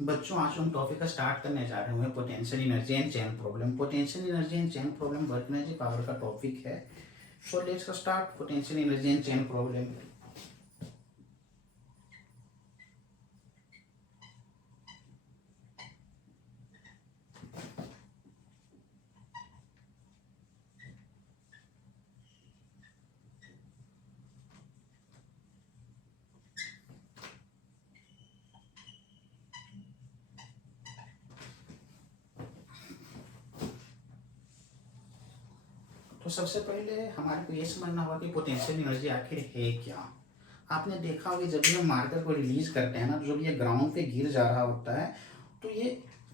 बच्चों आज हम टॉपिक का स्टार्ट करने जा रहे हैं potential energy and chain problem. Potential energy and chain problem work energy power का टॉपिक है। So let's start potential energy and chain problem. तो सबसे पहले हमारे को ये समझना होगा कि पोटेंशियल एनर्जी आखिर है क्या। आपने देखा होगा जब भी हम मार्कर को रिलीज करते हैं ना, तो जब ये ग्राउंड पे गिर जा रहा होता है तो ये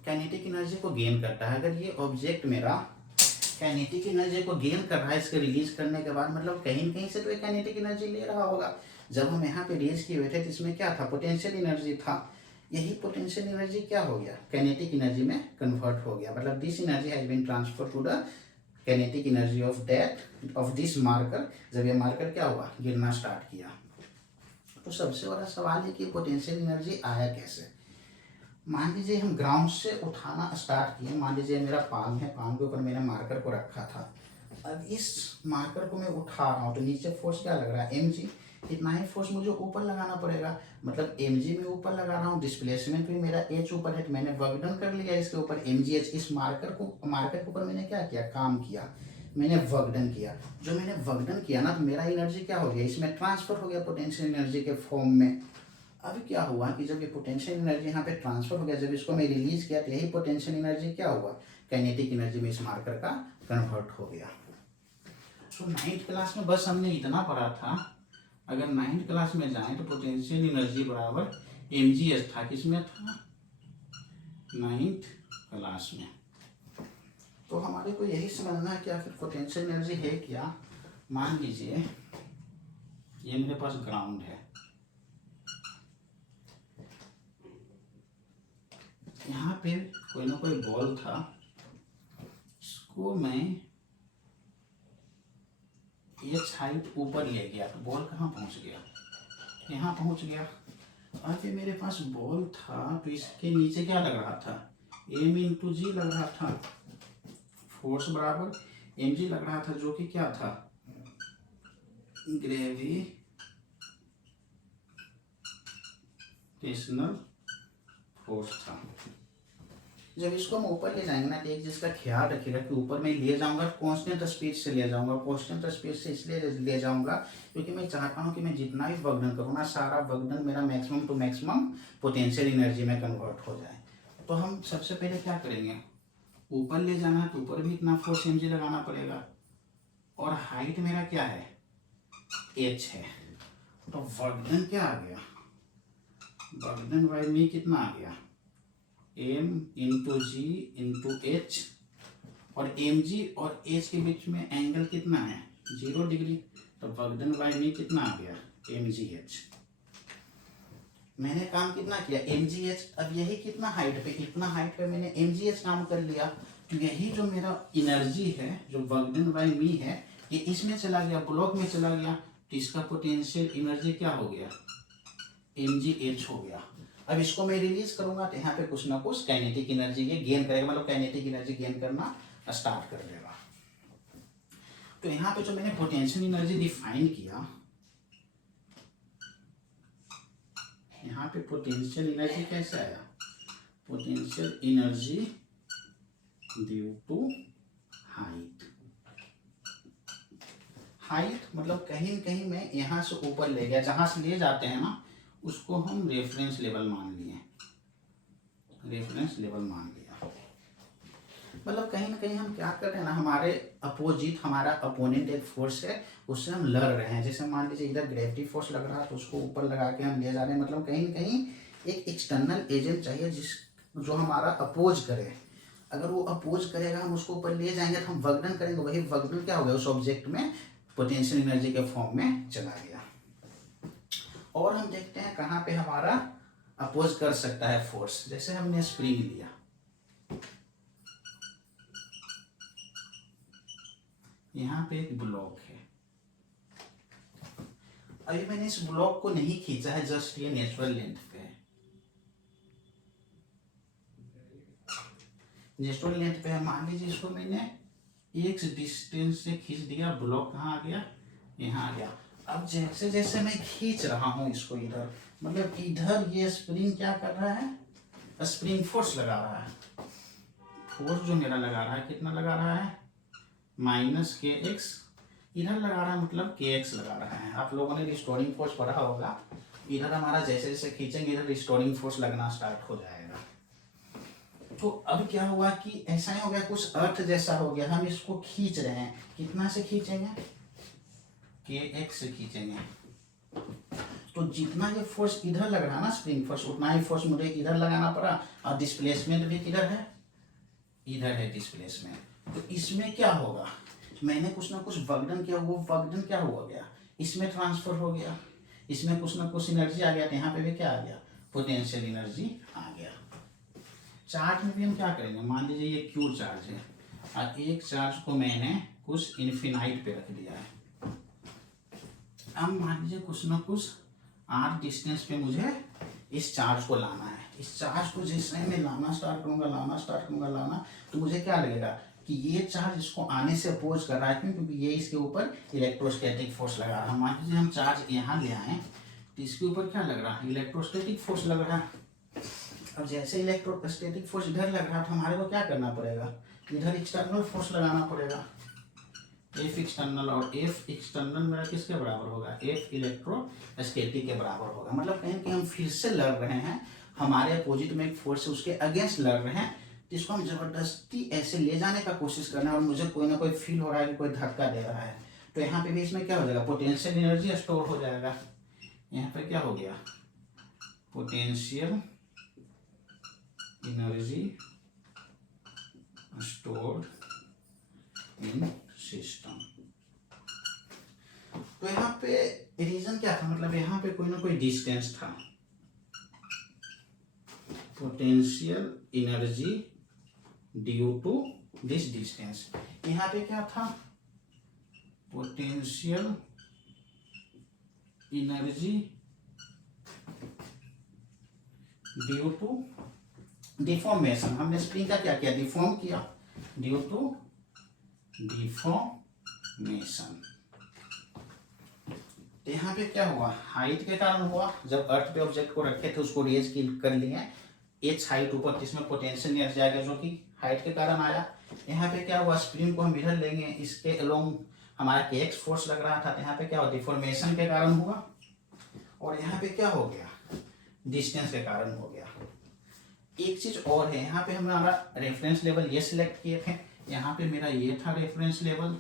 काइनेटिक एनर्जी को गेन करता है। अगर ये ऑब्जेक्ट मेरा काइनेटिक एनर्जी को गेन कर रहा है इसके रिलीज करने के बाद, मतलब कहीं कहीं से तो ये काइनेटिक एनर्जी ले रहा होगा। जब हम यहाँ पे रेज किए हुए थे तो इसमें क्या था, पोटेंशियल एनर्जी था। यही पोटेंशियल एनर्जी क्या हो गया, काइनेटिक एनर्जी में कन्वर्ट हो गया। मतलब this energy has been transfer to the kinetic energy of this marker. जब ये मार्कर क्या हुआ, गिरना स्टार्ट किया। तो सबसे बड़ा सवाल है कि पोटेंशियल एनर्जी आया कैसे। मान लीजिए हम ग्राउंड से उठाना स्टार्ट किए। मान लीजिए मेरा पाम है, पाम के ऊपर मैंने मार्कर को रखा था। अब इस मार्कर को मैं उठा रहा हूँ तो नीचे फोर्स क्या लग रहा है, mg। इतना ही फोर्स मुझे ऊपर लगाना पड़ेगा। मतलब mg में ऊपर लगा रहा हूँ, डिस्प्लेसमेंट भी मेरा h ऊपर है, तो मैंने वर्क डन कर लिया इसके ऊपर mgh। इस मार्कर के ऊपर मैंने क्या किया, काम किया, मैंने वर्क डन किया। जो मैंने वर्क डन किया ना, तो मेरा एनर्जी क्या हो गया, इसमें ट्रांसफर हो गया पोटेंशियल एनर्जी के फॉर्म में। अभी क्या हुआ कि जब ये पोटेंशियल एनर्जी यहाँ पे ट्रांसफर हो गया, जब इसको मैं रिलीज किया तो यही पोटेंशियल एनर्जी क्या हुआ, काइनेटिक एनर्जी में इस मार्कर का कन्वर्ट हो गया। तो 9th क्लास में बस हमने इतना पढ़ा था। अगर 9th क्लास में जाएं तो पोटेंशियल एनर्जी बराबर mgh था। किसमें था, 9th क्लास में। तो हमारे को यही समझना है कि आखिर पोटेंशियल एनर्जी है क्या। मान लीजिए ये मेरे पास ग्राउंड है, यहाँ पे कोई ना कोई बॉल था, इसको मैं ये हाइट ऊपर ले गया तो बॉल कहाँ पहुँच गया, यहाँ पहुँच गया। अब ये मेरे पास बॉल था तो इसके नीचे क्या लग रहा था, m इंटू जी लग रहा था। फोर्स बराबर mg लग रहा था, जो कि क्या था, ग्रेविटेशनल फोर्स था। जब इसको हम ऊपर ले जाएंगे ना, तो एक चीज का ख्याल रखिएगा कि ऊपर मैं ले जाऊंगा कांस्टेंट स्पीड से ले जाऊंगा। कांस्टेंट स्पीड से इसलिए ले जाऊंगा क्योंकि मैं चाहता हूं कि मैं जितना भी वर्कडन करूँ ना, सारा वर्कडन मेरा maximum to maximum potential energy में कन्वर्ट हो जाए। तो हम सबसे पहले क्या करेंगे, ऊपर ले जाना है तो ऊपर भी इतना फोर्स mg लगाना पड़ेगा, और हाइट मेरा क्या है, h है। तो वर्कडन क्या आ गया, वर्कडन बाय मी कितना आ गया, m into G into H, और mg और h के बीच में एंगल कितना है, 0 डिग्री। तो वर्कडन बाय मी कितना आ गया, mgh। मैंने काम कितना किया, mgh। अब यही कितना हाइट पे, इतना हाइट पे मैंने mgh काम कर लिया। तो यही जो मेरा एनर्जी है, जो वर्कडन बाय मी है, ये इसमें चला गया, ब्लॉक में चला गया। तो इसका पोटेंशियल एनर्जी क्या हो गया, mgh हो गया। अब इसको मैं रिलीज करूंगा तो यहाँ पे कुछ ना कुछ काइनेटिक एनर्जी ये गेन करेगा, मतलब काइनेटिक एनर्जी गेन करना स्टार्ट कर देगा। तो यहाँ पे जो मैंने पोटेंशियल एनर्जी डिफाइन किया, यहाँ पे पोटेंशियल एनर्जी कैसे आया, potential energy due to height. Height मतलब कहीं कहीं मैं यहाँ से ऊपर ले गया, जहां से ले जाते हैं ना उसको हम रेफरेंस लेवल मान लिए, रेफरेंस लेवल मान लिया। मतलब कहीं ना कहीं हम क्या कर रहे हैं ना, हमारे अपोजिट, हमारा अपोनेंट एक फोर्स है, उससे हम लड़ रहे हैं। जैसे मान लीजिए इधर ग्रेविटी फोर्स लग रहा है तो उसको ऊपर लगा के हम ले जा रहे हैं। मतलब कहीं ना कहीं एक एक्सटर्नल एजेंट चाहिए जो हमारा अपोज करे। अगर वो अपोज करेगा, हम उसको ऊपर ले जाएंगे तो हम वर्कडन करेंगे, वही वर्कडन क्या हो गया, उस ऑब्जेक्ट में पोटेंशियल एनर्जी के फॉर्म में चला गया। और हम देखते हैं कहाँ पे हमारा अपोज कर सकता है फोर्स। जैसे हमने स्प्रिंग लिया, यहाँ पे एक ब्लॉक है। अभी मैंने इस ब्लॉक को नहीं खींचा है, जस्ट ये नेचुरल लेंथ पे है। जिस लेंथ पे है, मान लीजिए इसको मैंने एक डिस्टेंस से खींच दिया, ब्लॉक कहाँ आ गया, यहाँ आ गया। अब जैसे जैसे मैं खींच रहा हूँ इसको इधर, मतलब इधर ये स्प्रिंग क्या कर रहा है, स्प्रिंग फोर्स लगा रहा है। फोर्स जो मेरा लगा रहा है कितना लगा रहा है, -kx, इधर लगा रहा है मतलब kx लगा रहा है। आप लोगों ने रिस्टोरिंग फोर्स पढ़ा होगा, इधर हमारा जैसे जैसे खींचेंगे इधर रिस्टोरिंग फोर्स लगना स्टार्ट हो जाएगा। तो अब क्या हुआ कि ऐसा ही हो गया, कुछ अर्थ जैसा हो गया, हम इसको खींच रहे हैं, कितना से खींचेंगे, kx से खींचेंगे। तो जितना ये फोर्स इधर लग रहा है ना स्प्रिंग फोर्स, उतना ही फोर्स मुझे इधर लगाना पड़ा, और डिस्प्लेसमेंट भी किधर है, इधर है डिस्प्लेसमेंट। तो इसमें क्या होगा, मैंने कुछ ना कुछ वर्कडन किया, वो वर्कडन क्या हुआ गया, इसमें ट्रांसफर हो गया, इसमें कुछ ना कुछ एनर्जी आ गया, तो यहाँ पे भी क्या आ गया, पोटेंशियल एनर्जी आ गया। चार्ज में भी हम क्या करेंगे, मान लीजिए ये क्यू चार्ज है, और एक चार्ज को मैंने कुछ इन्फिनाइट पे रख दिया है। अब मान लीजिए कुछ ना कुछ r डिस्टेंस पे मुझे इस चार्ज को लाना है। इस चार्ज को जैसे मैं लाना स्टार्ट करूंगा, तो मुझे क्या लगेगा कि ये चार्ज इसको आने से अपोज कर रहा है, क्योंकि ये इसके ऊपर इलेक्ट्रोस्टैटिक फोर्स लगा रहा है। मान लीजिए हम चार्ज यहाँ ले आए, तो इसके ऊपर क्या लग रहा है, इलेक्ट्रोस्टैटिक फोर्स लग रहा है। अब जैसे इलेक्ट्रोस्टैटिक फोर्स इधर लग रहा है, तो हमारे को क्या करना पड़ेगा, इधर एक्सटर्नल फोर्स लगाना पड़ेगा, एफ एक्सटर्नल, और एफ एक्सटर्नल मेरा किसके बराबर होगा, एफ इलेक्ट्रोस्टैटिक के बराबर होगा। मतलब कहीं कि हम फिर से लड़ रहे हैं, हमारे अपोजिट में एक फोर्स है उसके अगेंस्ट लड़ रहे हैं, तो इसको हम जबरदस्ती ऐसे ले जाने का कोशिश करना है, और मुझे कोई ना कोई फील हो रहा है कि कोई धक्का दे रहा है। तो यहाँ पे भी इसमें क्या हो जाएगा, पोटेंशियल एनर्जी स्टोर हो जाएगा। यहाँ पे क्या हो गया, potential energy stored in system. तो यहाँ पे रीजन क्या था, मतलब यहाँ पे कोई ना कोई डिस्टेंस था, potential energy due to this distance. यहाँ पे क्या था, potential energy due to deformation. हमने स्प्रिंग का क्या किया, डिफॉर्म किया, ड्यू टू डिफॉर्मेशन। यहाँ पे क्या हुआ, हाइट के कारण हुआ, जब अर्थ पे ऑब्जेक्ट को रखे थे उसको रेज कर लिए, एच हाइट ऊपर, इसमें पोटेंशियल एनर्जी आ गया जो कि हाइट के कारण आया। यहाँ पे क्या हुआ, स्प्रिंग को हम इधर लेंगे, इसके अलोंग हमारा kx फोर्स लग रहा था, तो यहाँ पे क्या हुआ, डिफॉर्मेशन के कारण हुआ। और यहाँ पे क्या हो गया, डिस्टेंस के कारण हो गया। एक चीज और है, यहाँ पे हमारा रेफरेंस लेवल ये सिलेक्ट किए थे, यहाँ पे मेरा ये था रेफरेंस लेवल,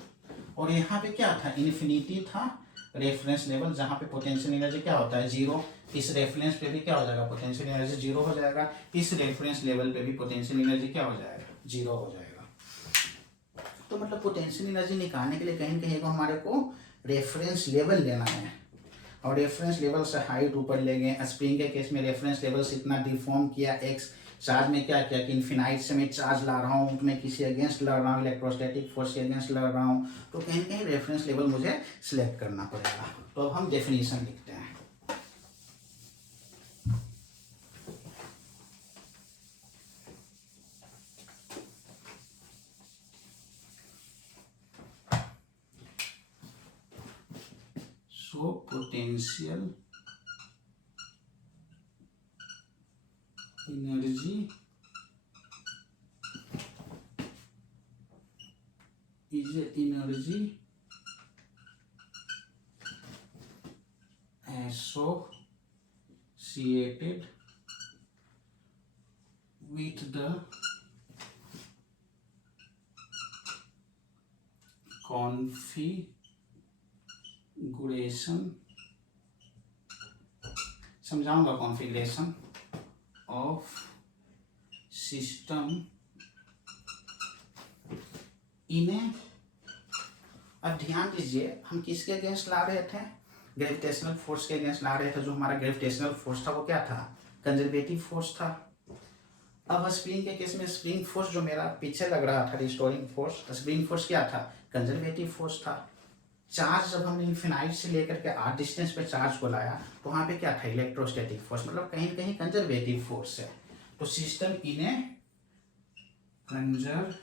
और यहाँ पे क्या था, इन्फिनिटी था रेफरेंस लेवल, जहाँ पे पोटेंशियल एनर्जी क्या होता है, जीरो। इस रेफरेंस पे भी क्या हो जाएगा, पोटेंशियल एनर्जी जीरो हो जाएगा। इस रेफरेंस लेवल पे भी पोटेंशियल एनर्जी क्या हो जाएगा, जीरो हो जाएगा। तो मतलब पोटेंशियल एनर्जी निकालने के लिए कहीं कहीं को हमारे को रेफरेंस लेवल लेना है, और रेफरेंस लेवल से हाइट ऊपर लेंगे। स्प्रिंग के केस में रेफरेंस लेवल से इतना डिफॉर्म किया, एक्स चार्ज में क्या किया कि इन्फिनाइट से मैं चार्ज ला रहा हूँ, मैं किसी अगेंस्ट लड़ रहा हूँ, इलेक्ट्रोस्टैटिक फोर्स के अगेंस्ट लड़ रहा हूँ, तो कहीं कहीं रेफरेंस लेवल मुझे सिलेक्ट करना पड़ेगा। तो अब हम डेफिनेशन लिखते हैं। So potential energy is energy associated with the configuration, समझाऊंगा, कॉन्फ़िगरेशन ऑफ सिस्टम इन्हें। अब ध्यान दीजिए, हम किसके अगेंस्ट ला रहे थे, ग्रेविटेशनल फोर्स के अगेंस्ट ला रहे थे। जो हमारा ग्रेविटेशनल फोर्स था वो क्या था, कंजर्वेटिव फोर्स था। अब स्प्रिंग के केस में स्प्रिंग फोर्स जो मेरा पीछे लग रहा था, रिस्टोरिंग फोर्स, स्प्रिंग फोर्स क्या था, कंजर्वेटिव फोर्स था। चार्ज जब हमने इन्फिनाइट से लेकर के आर डिस्टेंस पे चार्ज को लाया, तो वहाँ पे क्या था, इलेक्ट्रोस्टैटिक फोर्स, मतलब कहीं कहीं कंजर्वेटिव फोर्स है। तो सिस्टम इन्हें कंजर्वेटिव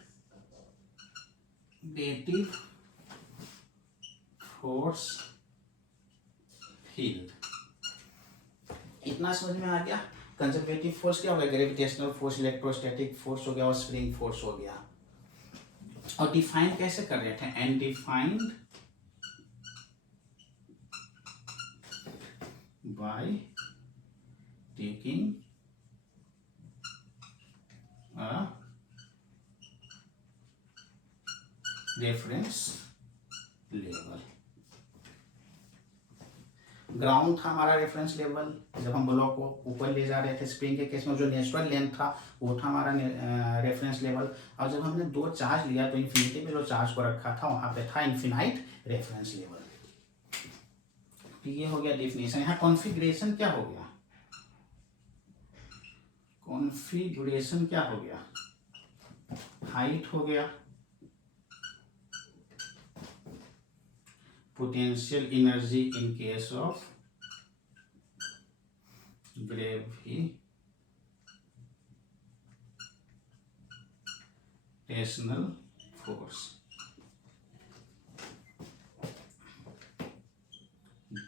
फोर्स फील्ड। इतना समझ में आ गया। कंजर्वेटिव फोर्स क्या हो गया, ग्रेविटेशनल फोर्स, इलेक्ट्रोस्टैटिक फोर्स हो गया और स्प्रिंग फोर्स हो गया। और डिफाइन कैसे कर रहे थे, and defined by taking a reference level. Ground था हमारा रेफरेंस लेवल, जब हम ब्लॉक को ऊपर ले जा रहे थे स्प्रिंग के केस में जो नेचुरल लेंथ था वो था हमारा रेफरेंस लेवल। और जब हमने दो चार्ज लिया तो इन्फिनिटी पे जो चार्ज को रखा था वहां पे था इन्फिनाइट रेफरेंस लेवल। तो ये हो गया डिफिनेशन। यहाँ कॉन्फ़िगरेशन क्या हो गया, कॉन्फ़िगरेशन क्या हो गया, हाइट हो गया, potential energy in case of gravitational force,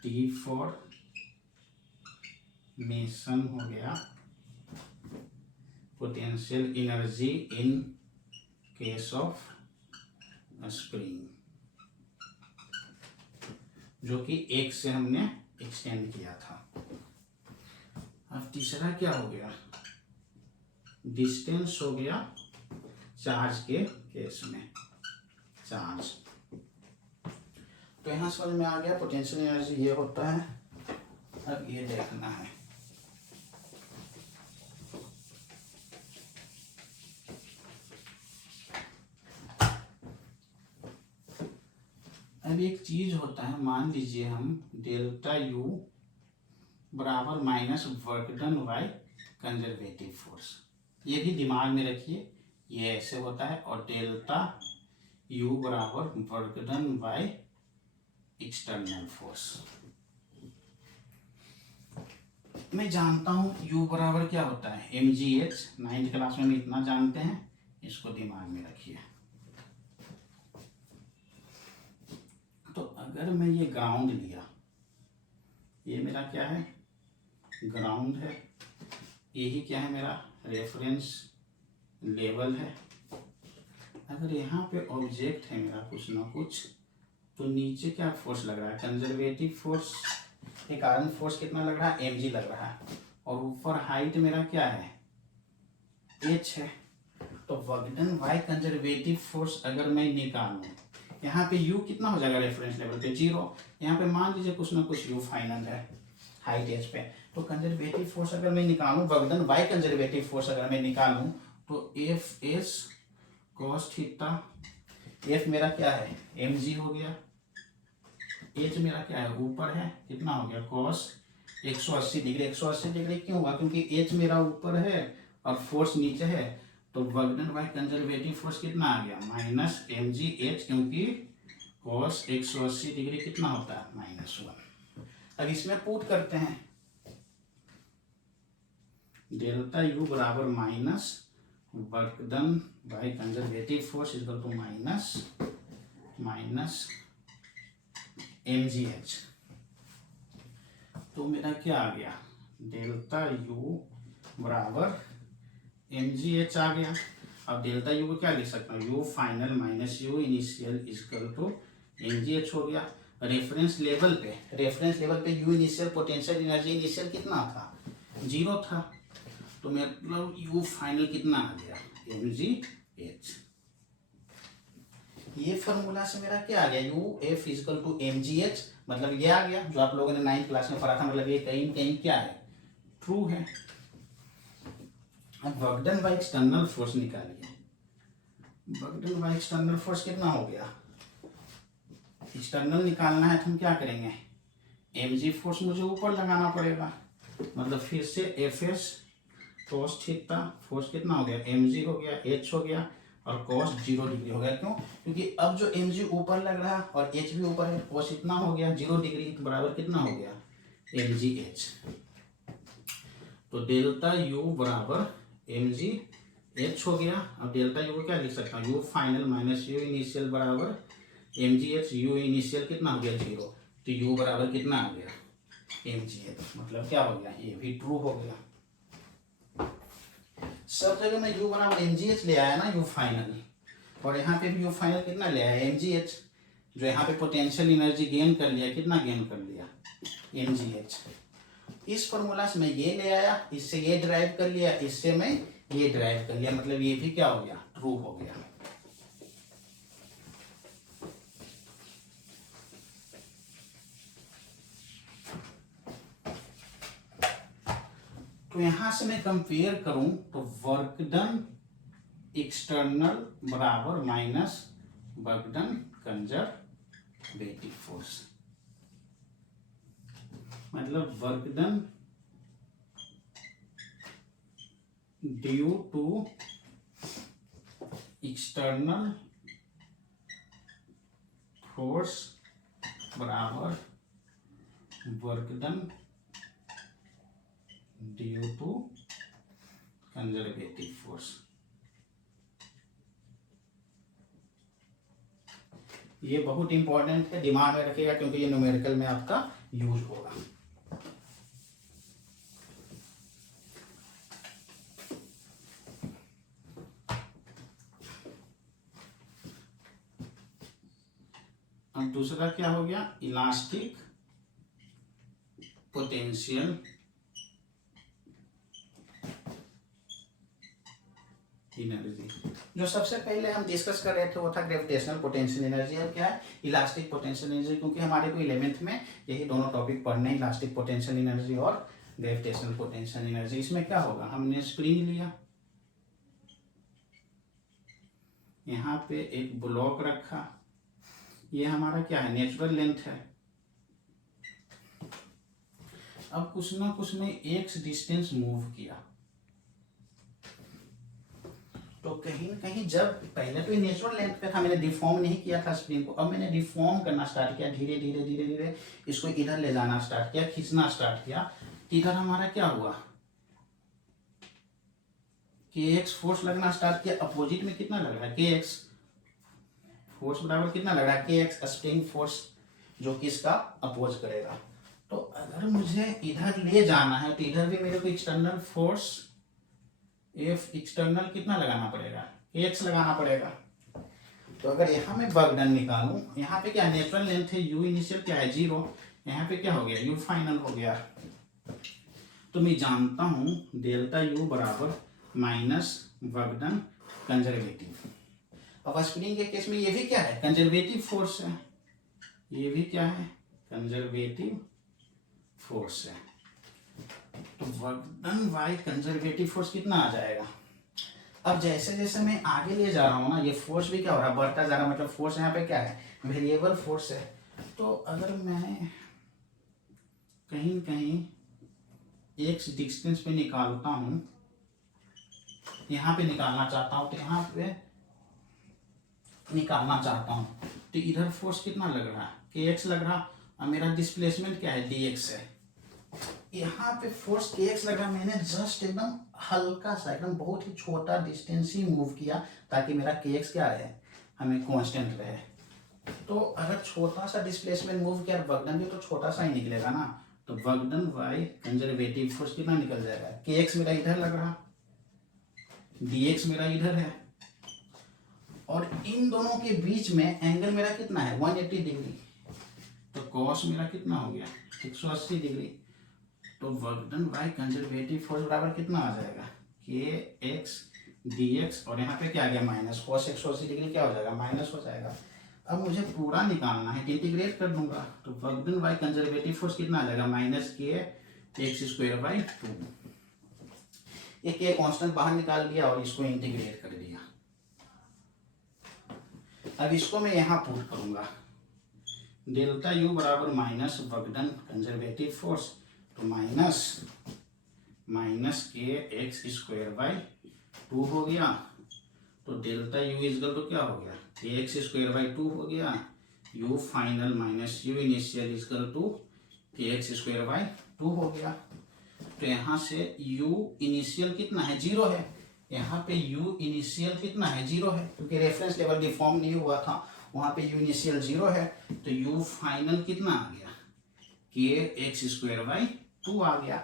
deformation हो गया, potential energy in case of spring, जो कि एक से हमने एक्सटेंड किया था। अब तीसरा क्या हो गया, डिस्टेंस हो गया चार्ज के केस में, चार्ज। तो यहां समझ में आ गया पोटेंशियल एनर्जी ये होता है। अब ये देखना है, अब एक चीज होता है, मान लीजिए हम डेल्टा यू बराबर minus work done by conservative force, ये भी दिमाग में रखिए, ये ऐसे होता है। और डेल्टा यू बराबर work done by external force. मैं जानता हूं यू बराबर क्या होता है, mgh, 9th क्लास में हम इतना जानते हैं, इसको दिमाग में रखिए। तो अगर मैं ये ग्राउंड लिया, ये मेरा क्या है, ग्राउंड है, यही क्या है मेरा रेफरेंस लेवल है। अगर यहाँ पे ऑब्जेक्ट है मेरा कुछ ना कुछ, तो नीचे क्या फोर्स लग रहा है, कंजर्वेटिव फोर्स के कारण फोर्स कितना लग रहा है, mg लग रहा है। और ऊपर हाइट मेरा क्या है, h है। तो work done by conservative force अगर मैं निकालूं, यहाँ पे u कितना हो जाएगा रेफरेंस लेवल पे, 0। यहाँ पे मान लीजिए कुछ ना कुछ u फाइनल है हाइट h पे। तो कंजर्वेटिव फोर्स अगर मैं निकालूं, work done by conservative force अगर मैं निकालूं, तो F S cos theta, F मेरा क्या है mg हो गया, एच मेरा क्या है ऊपर है, कितना हो गया कॉस 180 डिग्री। 180 डिग्री क्यों हुआ, क्योंकि एच मेरा ऊपर है और फोर्स नीचे है। तो work done by conservative force कितना आ गया, माइनस mg h, क्योंकि कॉस 180 डिग्री कितना होता है, -1। अब इसमें पुट करते हैं, डेल्टा यू बराबर minus work done by conservative force equal to minus mgh। तो मेरा क्या आ गया, डेल्टा यू बराबर mgh आ गया। अब डेल्टा यू को क्या लिख सकता हूँ, U final minus U initial equal to mgh हो गया। रेफरेंस लेवल पे you initial potential energy initial कितना था, 0 था। तो मतलब यू फाइनल कितना आ गया, mgh। ये फॉर्मूला से मेरा क्या आ गया, U F equal to mgh, मतलब ये आ गया जो आप लोगों ने 9th क्लास में पढ़ा था, मतलब ये कहीं कहीं क्या है, ट्रू है। अब work done by external force निकालिए, work done by external force कितना हो गया, एक्सटर्नल निकालना है तो हम क्या करेंगे, mg फोर्स मुझे ऊपर लगाना पड़ेगा, मतलब फिर से F S cos theta, force कितना हो गया mg हो गया, h हो गया और कॉस 0 डिग्री हो गया। क्यों, क्योंकि अब जो mg ऊपर लग रहा है और h भी ऊपर है, कॉस इतना हो गया 0 डिग्री, तो बराबर कितना हो गया mgh। तो डेल्टा u बराबर mgh एच हो गया। अब डेल्टा यू को क्या लिख सकता हूँ, U final minus U initial बराबर M G H. U initial कितना हो गया 0, तो यू बराबर कितना आ गया एम जी एच। मतलब क्या हो गया, ये भी ट्रू हो गया। सब जगह में यू बराबर एम जी एच ले आया ना, यू फाइनल, और यहाँ पे भी यू फाइनल कितना ले आया एम जी एच। जो यहाँ पे पोटेंशियल एनर्जी गेन कर लिया, कितना गेन कर लिया एम जी एच। इस फॉर्मूला से मैं ये ले आया, इससे ये ड्राइव कर लिया, इससे मैं ये ड्राइव कर लिया, मतलब ये भी क्या हो गया ट्रू हो गया। तो यहां से मैं कंपेयर करूं तो वर्क डन एक्सटर्नल बराबर minus work done conservative force, मतलब work done due to external force बराबर work done due to conservative force. ये बहुत इंपॉर्टेंट है, दिमाग में रखिएगा, क्योंकि ये न्यूमेरिकल में आपका यूज होगा। अब दूसरा क्या हो गया, इलास्टिक पोटेंशियल एनर्जी। जो सबसे पहले हम डिस्कस कर रहे थे वो था ग्रेविटेशनल पोटेंशियल एनर्जी। अब क्या है इलास्टिक पोटेंशियल एनर्जी, क्योंकि हमारे को 11th में यही दोनों टॉपिक पढ़ने हैं, इलास्टिक पोटेंशियल एनर्जी और ग्रेविटेशनल पोटेंशियल एनर्जी। इसमें क्या होगा, हमने स्प्रिंग लिया, यहाँ पे एक ब्लॉक रखा, ये हमारा क्या है नेचुरल लेंथ है। अब कुछ ना कुछ में एक्स डिस्टेंस मूव किया, तो कहीं ना कहीं जब पहले तो ये नेचुरल लेंथ पे था, मैंने डिफॉर्म नहीं किया था स्प्रिंग को, अब मैंने डिफॉर्म करना स्टार्ट किया, धीरे धीरे धीरे धीरे इसको इधर ले जाना स्टार्ट किया, खींचना स्टार्ट किया। इधर हमारा क्या हुआ के एक्स फोर्स लगना स्टार्ट किया, अपोजिट में कितना लग रहा है के एक्स फोर्स बराबर कितना लग रहा है के एक्स स्प्रिंग फोर्स, जो कि इसका अपोज करेगा। तो अगर मुझे इधर ले जाना है तो इधर भी मेरे को एक्सटर्नल फोर्स एफ एक्सटर्नल कितना लगाना पड़ेगा, एक्स लगाना पड़ेगा। तो अगर यहाँ मैं वर्क डन निकालूं, यहाँ पे क्या नेचुरल लेंथ है, यू इनिशियल क्या है 0, यहाँ पे क्या हो गया यू फाइनल हो गया। तो मैं जानता हूँ डेल्टा यू बराबर माइनस वर्क डन कंजर्वेटिव। अब स्प्रिंग के केस में ये भी क्या है कंजर्वेटिव फोर्स है, ये भी क्या है कंजर्वेटिव फोर्स है। तो work done by conservative force कितना आ जाएगा। अब जैसे जैसे मैं आगे ले जा रहा हूँ ना, ये फोर्स भी क्या हो रहा है बढ़ता जा रहा है, मतलब फोर्स यहाँ पे क्या है वेरिएबल फोर्स है। तो अगर मैं कहीं न कहीं एक्स डिस्टेंस पे निकालता हूँ, यहाँ पे निकालना चाहता हूँ, तो यहाँ पे निकालना चाहता हूँ, तो इधर फोर्स कितना लग रहा है के एक्स लग रहा, और मेरा डिस्प्लेसमेंट क्या है डी एक्स है। यहाँ पे फोर्स के एक्स लगा, मैंने जस्ट एकदम हल्का सा एकदम बहुत ही छोटा डिस्टेंस ही मूव किया, ताकि मेरा के एक्स क्या रहे हमें कांस्टेंट रहे। तो अगर छोटा सा डिस्प्लेसमेंट मूव किया, वर्क डन भी तो छोटा सा ही निकलेगा ना। तो work done by conservative force कितना निकल जाएगा, के एक्स मेरा इधर लग रहा, डी एक्स मेरा इधर है, और इन दोनों के बीच में एंगल मेरा कितना है 180 डिग्री। तो कॉस मेरा कितना हो गया 180 डिग्री। तो work done by conservative force बराबर कितना आ जाएगा के एक्स डी एक्स, और यहाँ पे क्या आ गया माइनस कॉस 180 डिग्री क्या हो जाएगा माइनस हो जाएगा। अब मुझे पूरा निकालना है, इंटीग्रेट कर दूंगा, तो work done by conservative force कितना आ जाएगा माइनस के एक्स स्क्वायर बाई 2। एक के कांस्टेंट बाहर निकाल दिया और इसको इंटीग्रेट कर दिया। अब इसको मैं यहाँ पुट करूंगा, डेल्टा यू बराबर minus work done conservative force, तो माइनस के एक्स स्क्वायर बाई 2 हो गया। तो डेल्टा यू इजकल तो क्या हो गया के एक्स स्क्वायर बाई 2 हो गया, U final minus U initial equal to K X square by 2 हो गया। तो यहाँ से यू इनिशियल कितना है 0 है, यहाँ पे U इनिशियल कितना है, 0 है, क्योंकि रेफरेंस लेवल डिफॉर्म नहीं हुआ था, वहाँ पे U इनिशियल 0 है, तो U फाइनल कितना आ गया, kx² 2 आ गया।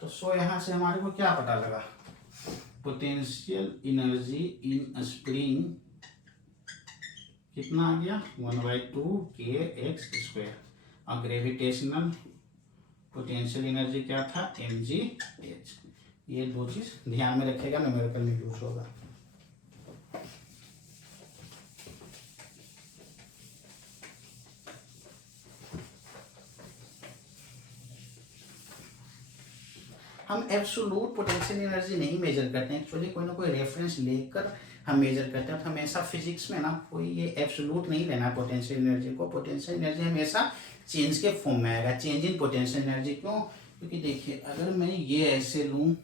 तो सो यहाँ से हमारे को क्या पता लगा, पोटेंशियल एनर्जी इन स्प्रिंग कितना आ गया, 1/2 kx², और ग्रेविटेशनल पोटेंशियल एनर्जी क्या था, mgh। ये दो चीज ध्यान में रखेगा, न्यूमेरिकल में यूज होगा। हम एब्सोल्यूट पोटेंशियल एनर्जी नहीं मेजर करते हैं, एक्चुअली कोई ना कोई रेफरेंस लेकर हम मेजर करते हैं। तो हमेशा फिजिक्स में ना कोई ये एब्सोल्यूट नहीं लेना है पोटेंशियल एनर्जी को। पोटेंशियल एनर्जी हमेशा चेंज के फॉर्म में आएगा, चेंज इन पोटेंशियल एनर्जी। क्यों, क्योंकि देखिए अगर मैं ये ऐसे लूँ,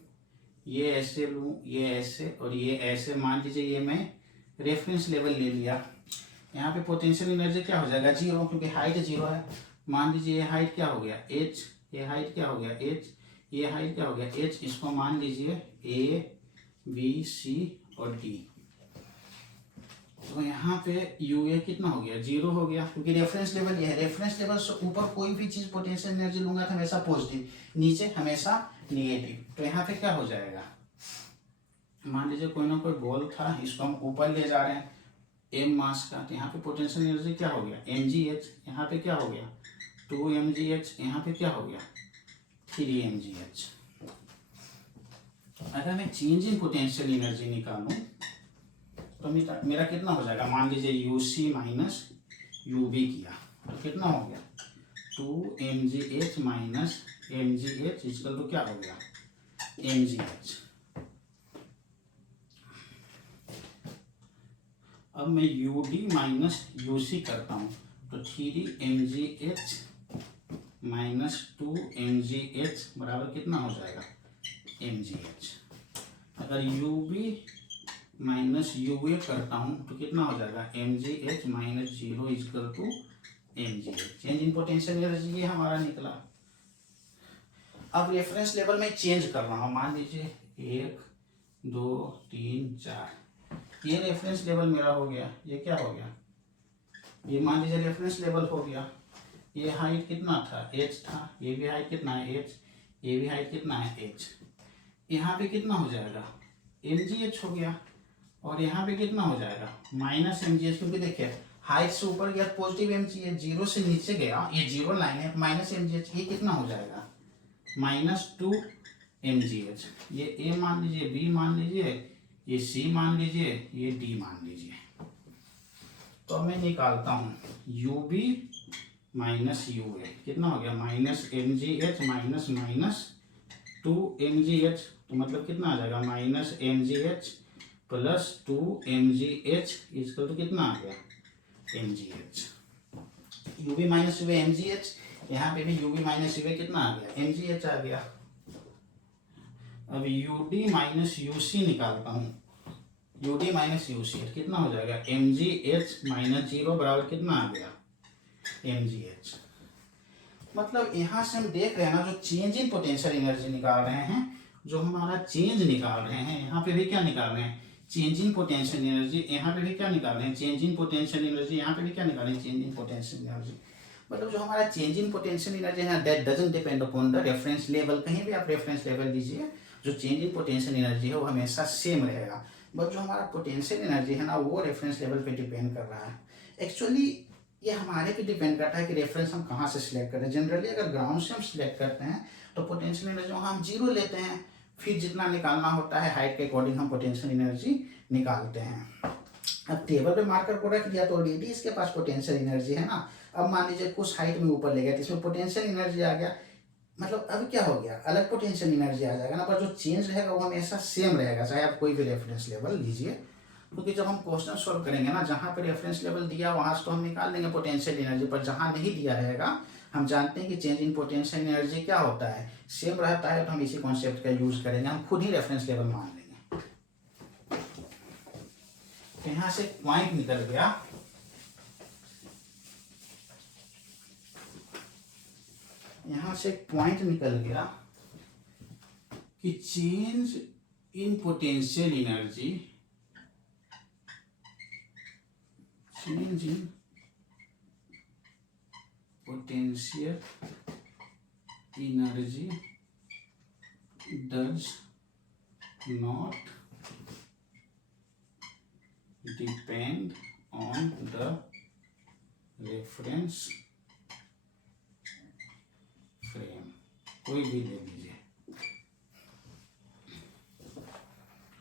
ये ऐसे लूँ, ये ऐसे और ये ऐसे, मान लीजिए ये मैं रेफरेंस लेवल ले लिया, यहाँ पे पोटेंशियल एनर्जी क्या हो जाएगा, 0, क्योंकि हाइट 0 है। मान लीजिए ये हाइट क्या हो गया, h, ये हाइट क्या हो गया, h, ये हाइट क्या हो गया, h। इसको मान लीजिए A, B, C और D। तो यहाँ पे UA कितना हो गया, 0 हो गया, क्योंकि रेफरेंस लेवल ये है। रेफरेंस लेवल से ऊपर कोई भी चीज पोटेंशियल एनर्जी लूंगा तो हमेशा पॉजिटिव, नीचे हमेशा निगेटिव। तो यहाँ पे क्या हो जाएगा, मान लीजिए कोई ना कोई बॉल था, इसको हम ऊपर ले जा रहे हैं m मास का, तो यहाँ पे पोटेंशियल एनर्जी क्या हो गया, mgh। यहाँ पे क्या हो गया, 2 mgh। यहाँ पे क्या हो गया, 3 mgh। अगर मैं चेंज इन पोटेंशियल एनर्जी निकालूं तो मेरा कितना हो जाएगा, मान लीजिए UC माइनस UB किया तो कितना हो गया, 2 mgh minus mgh equal to क्या हो गया, mgh। अब मैं UD माइनस UC करता हूँ तो 3 mgh माइनस 2 mgh बराबर कितना हो जाएगा, mgh। अगर UB माइनस UA करता हूँ तो कितना हो जाएगा, mgh minus 0 equal to mgh। Change in potential energy ये हमारा निकला। अब रेफरेंस लेवल में चेंज कर रहा हूँ, मान लीजिए 1 2 3 4, ये रेफरेंस लेवल मेरा हो गया। ये क्या हो गया, ये मान लीजिए रेफरेंस लेवल हो गया। ये हाइट कितना था, h था, ये भी हाइट कितना है, h, ये भी हाइट कितना है, h। यहाँ पे कितना हो जाएगा, mgh हो गया, और यहाँ पे कितना हो जाएगा, माइनस mgh, क्योंकि देखिए हाइट से ऊपर गया पॉजिटिव mgh, 0 से नीचे गया, ये 0 लाइन है, माइनस mgh। ये कितना हो जाएगा, माइनस 2 mgh। ये a मान लीजिए, b मान लीजिए, ये c मान लीजिए, ये d मान लीजिए। तो मैं निकालता हूँ UB माइनस UA कितना हो गया, minus mgh minus minus 2 mgh, तो मतलब कितना आ जाएगा, minus mgh plus 2 mgh equal to कितना आ गया, mgh। UB minus UA mgh, यहाँ पे भी UB माइनस UA कितना आ गया, mgh आ गया। अब UD माइनस UC निकालता हूँ, UD माइनस UC कितना हो जाएगा, mgh माइनस 0 बराबर कितना आ गया, mgh। मतलब यहाँ से हम देख रहे हैं ना, जो चेंज इन पोटेंशियल एनर्जी निकाल रहे हैं, जो हमारा चेंज निकाल रहे हैं, यहाँ पे भी क्या निकाल रहे हैं, चेंज इन पोटेंशियल एनर्जी। यहाँ पे भी क्या निकाल रहे हैं, चेंज इन पोटेंशियल एनर्जी। यहाँ पे भी क्या निकाल रहे हैं, चेंज इन पोटेंशियल एनर्जी। मतलब जो हमारा चेंज इन पोटेंशियल एनर्जी है, that doesn't depend upon the reference level. कहीं भी आप रेफरेंस लेवल लीजिए, जो चेंज इन पोटेंशियल एनर्जी है वो हमेशा सेम रहेगा। बट जो हमारा पोटेंशियल एनर्जी है ना, वो रेफरेंस लेवल पे डिपेंड कर रहा है। एक्चुअली ये हमारे पे डिपेंड करता है कि रेफरेंस हम कहाँ से सिलेक्ट करें। जनरली अगर ग्राउंड से हम सिलेक्ट करते हैं तो पोटेंशियल एनर्जी हम 0 लेते हैं, फिर जितना निकालना होता है हाइट के अकॉर्डिंग हम पोटेंशियल एनर्जी निकालते हैं। अब टेबल पे मार्कर को रख दिया तो ऑलरेडी इसके पास पोटेंशियल एनर्जी है ना। अब मान लीजिए कुछ हाइट में ऊपर ले गया तो इसमें पोटेंशियल एनर्जी आ गया, मतलब अब क्या हो गया, अलग पोटेंशियल एनर्जी आ जाएगा ना। पर जो चेंज रहेगा वो हमेशा सेम रहेगा, चाहे आप कोई भी रेफरेंस लेवल लीजिए। क्योंकि जब हम क्वेश्चन सॉल्व करेंगे ना, जहाँ पे रेफरेंस लेवल दिया वहाँ से तो हम निकाल देंगे पोटेंशियल एनर्जी, पर जहाँ नहीं दिया रहेगा हम जानते हैं कि चेंज इन पोटेंशियल एनर्जी क्या होता है, सेम रहता है, तो हम इसी कॉन्सेप्ट का यूज करेंगे, हम खुद ही रेफरेंस लेवल मान लेंगे। तो यहाँ से पॉइंट निकल गया, यहाँ से एक पॉइंट निकल गया कि change in potential energy, change in potential energy does not depend on the reference frame। कोई भी ले लीजिए।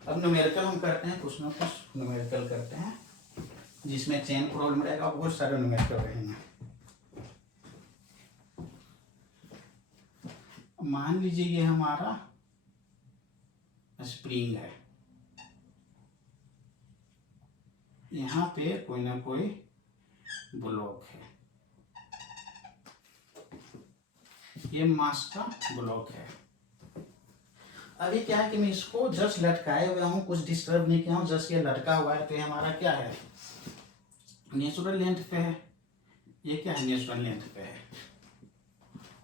अब न्यूमेरिकल हम करते हैं, कुछ ना कुछ न्यूमेरिकल करते हैं जिसमें चेन प्रॉब्लम रहेगा, बहुत सारे न्यूमेरिकल रहेंगे। मान लीजिए ये हमारा स्प्रिंग है, यहाँ पे कोई ना कोई ब्लॉक है, ये मास का ब्लॉक है। अभी क्या है कि मैं इसको जस्ट लटकाए हुए हूँ, कुछ डिस्टर्ब नहीं किया हूँ, जस्ट ये लटका हुआ है, तो ये हमारा क्या है, नेचुरल लेंथ पे है। ये क्या है, नेचुरल लेंथ पे है।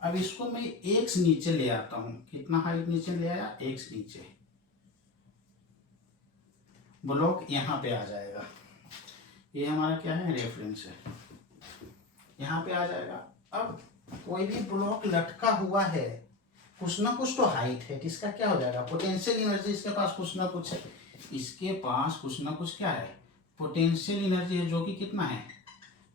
अब इसको मैं एक्स नीचे ले आता हूँ, कितना हाइट नीचे ले आया, एक्स नीचे, ब्लॉक यहाँ पे आ जाएगा। ये हमारा क्या है, रेफरेंस है, यहाँ पे आ जाएगा। अब कोई भी ब्लॉक लटका हुआ है, कुछ ना कुछ तो हाइट है, इसका क्या हो जाएगा, पोटेंशियल एनर्जी इसके पास कुछ ना कुछ है, इसके पास कुछ ना कुछ क्या है, पोटेंशियल एनर्जी है, जो कि कितना है,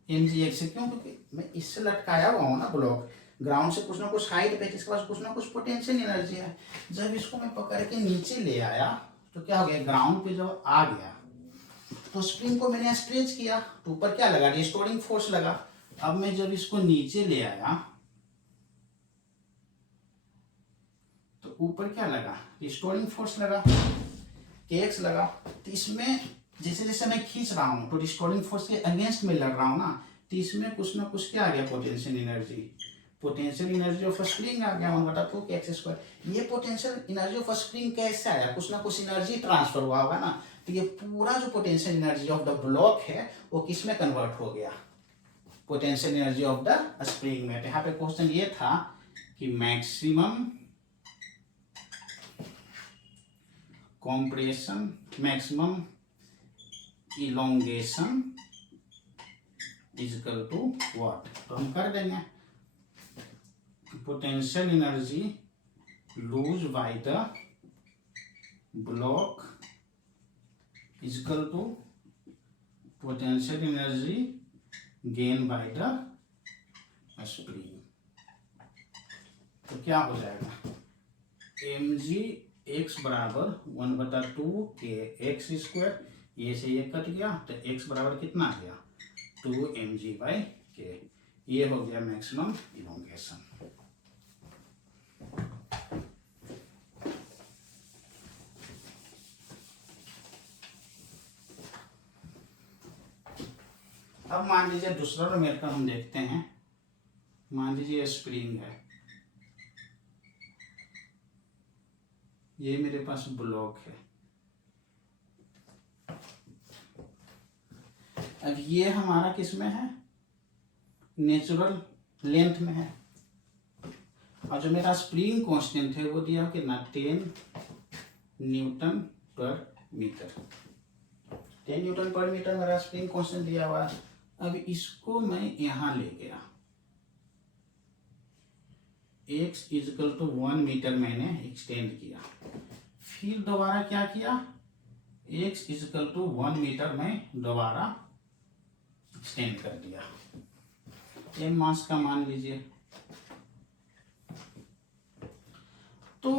mgx से। क्यों, क्योंकि मैं इससे लटकाया हुआ हूँ ना ब्लॉक, ग्राउंड से कुछ ना कुछ हाइट पे, इसके पास कुछ ना कुछ पोटेंशियल एनर्जी है। जब इसको मैं पकड़ के नीचे ले आया तो क्या हो गया, ग्राउंड पे जब आ गया तो स्प्रिंग को मैंने स्ट्रेच किया, तो ऊपर क्या लगा, रिस्टोरिंग फोर्स लगा। अब मैं जब इसको नीचे ले आया तो ऊपर क्या लगा, रिस्टोरिंग फोर्स लगा, kx लगा। तो इसमें जैसे जैसे मैं खींच रहा हूँ तो रिस्टोरिंग फोर्स के अगेंस्ट में लड़ रहा हूँ ना, तो इसमें कुछ ना कुछ क्या आ गया, potential energy, potential energy of spring आ गया 1/2 kx²। ये पोटेंशियल एनर्जी ऑफ स्प्रिंग कैसे आया, कुछ ना कुछ एनर्जी ट्रांसफर हुआ होगा ना। तो ये पूरा जो potential energy of the block है वो किस में कन्वर्ट हो गया, potential energy of the spring में। तो यहाँ पे क्वेश्चन ये था कि maximum compression, maximum elongation equal to what. तो हम कर देंगे, potential energy lose by the block equal to potential energy gain by the spring. तो क्या हो जाएगा, mg x बराबर 1/2 kx², ये से ये कट गया तो x बराबर कितना आ गया, 2mg/k। ये हो गया मैक्सिमम इलोंगेशन। अब मान लीजिए दूसरा न्यूमेरिकल हम देखते हैं। मान लीजिए स्प्रिंग है, ये मेरे पास ब्लॉक है। अब ये हमारा किस में है, नेचुरल लेंथ में है, और जो मेरा स्प्रिंग कांस्टेंट है वो दिया कितना, 10 न्यूटन पर मीटर। 10 न्यूटन पर मीटर मेरा स्प्रिंग कांस्टेंट दिया हुआ है। अब इसको मैं यहां ले गया, x इक्वल टू 1 मीटर मैंने एक्सटेंड किया, फिर दोबारा क्या किया, x इक्वल टू 1 मीटर में दोबारा एक्सटेंड कर दिया। ये मास का मान लीजिए। तो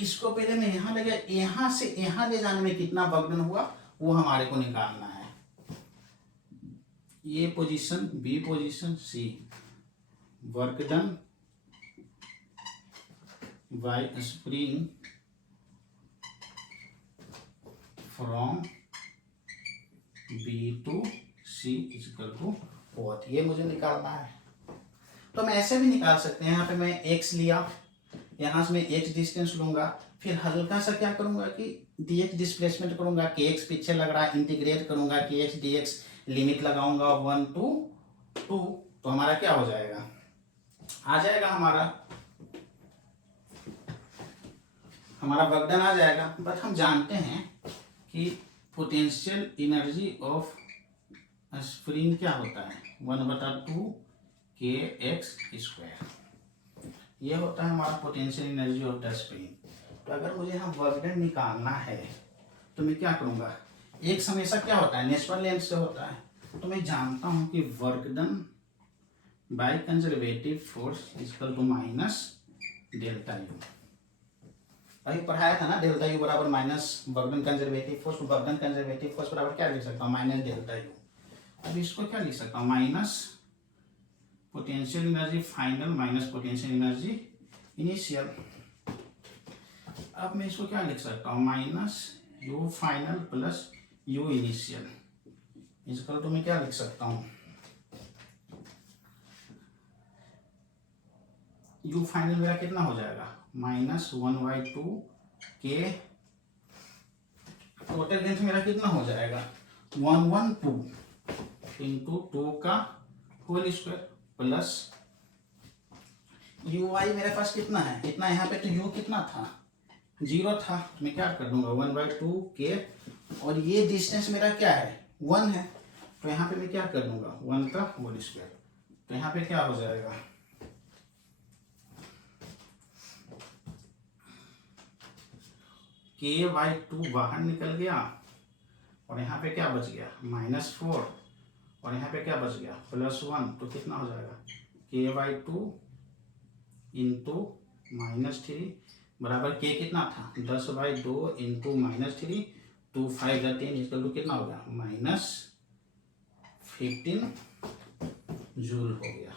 इसको पहले मैं यहां ले गया, यहां से यहां ले जाने में कितना बर्डन हुआ वो हमारे को निकालना है। ये position, B position, C, work done by spring from B to C equal to what, ये मुझे निकालना है। तो मैं ऐसे भी निकाल सकते हैं, यहाँ पे मैं x लिया, यहाँ से मैं x डिस्टेंस लूंगा, फिर हल्का सा क्या करूंगा कि dx डिस्प्लेसमेंट करूंगा, kx पीछे लग रहा है, इंटीग्रेट करूंगा kx dx, लिमिट लगाऊंगा 1 to 2, तो हमारा क्या हो जाएगा, आ जाएगा हमारा वर्क डन आ जाएगा। बट हम जानते हैं कि पोटेंशियल एनर्जी ऑफ स्प्रिंग क्या होता है, 1/2 kx²। ये होता है हमारा potential energy of the spring. तो अगर मुझे यहाँ वर्क डन निकालना है तो मैं क्या करूँगा, एक हमेशा क्या होता है, नेचुरल लेंथ से होता है। तो मैं जानता हूँ कि work done by conservative force equal to minus delta U. वही पढ़ाया था ना, डेल्टा यू बराबर minus work done conservative force. Work done conservative force बराबर क्या लिख सकता हूँ, माइनस डेल्टा यू। अब इसको क्या लिख सकता हूँ, minus potential energy final minus potential energy initial. अब मैं इसको क्या लिख सकता हूँ, minus U final plus U initial equal to मैं क्या लिख सकता हूँ, यू फाइनल मेरा कितना हो जाएगा, -1/2 के टोटल लेंथ मेरा कितना हो जाएगा 112 इंटू 2 का whole square plus U Y मेरे पास कितना है, इतना। यहाँ पे तो यू कितना था, 0 था। मैं क्या कर दूंगा 1/2 के, और ये डिस्टेंस मेरा क्या है 1 है। तो यहाँ पे मैं क्या कर दूंगा 1 का होल स्क्वायर। तो यहाँ पे क्या हो जाएगा, k/2 बाहर निकल गया, और यहाँ पे क्या बच गया -4, और यहाँ पे क्या बच गया +1। तो कितना हो जाएगा k/2 इंटू -3 बराबर k कितना था 10/2 इंटू -3, 2 5 10 इक्वल टू कितना हो गया -15 जूल हो गया।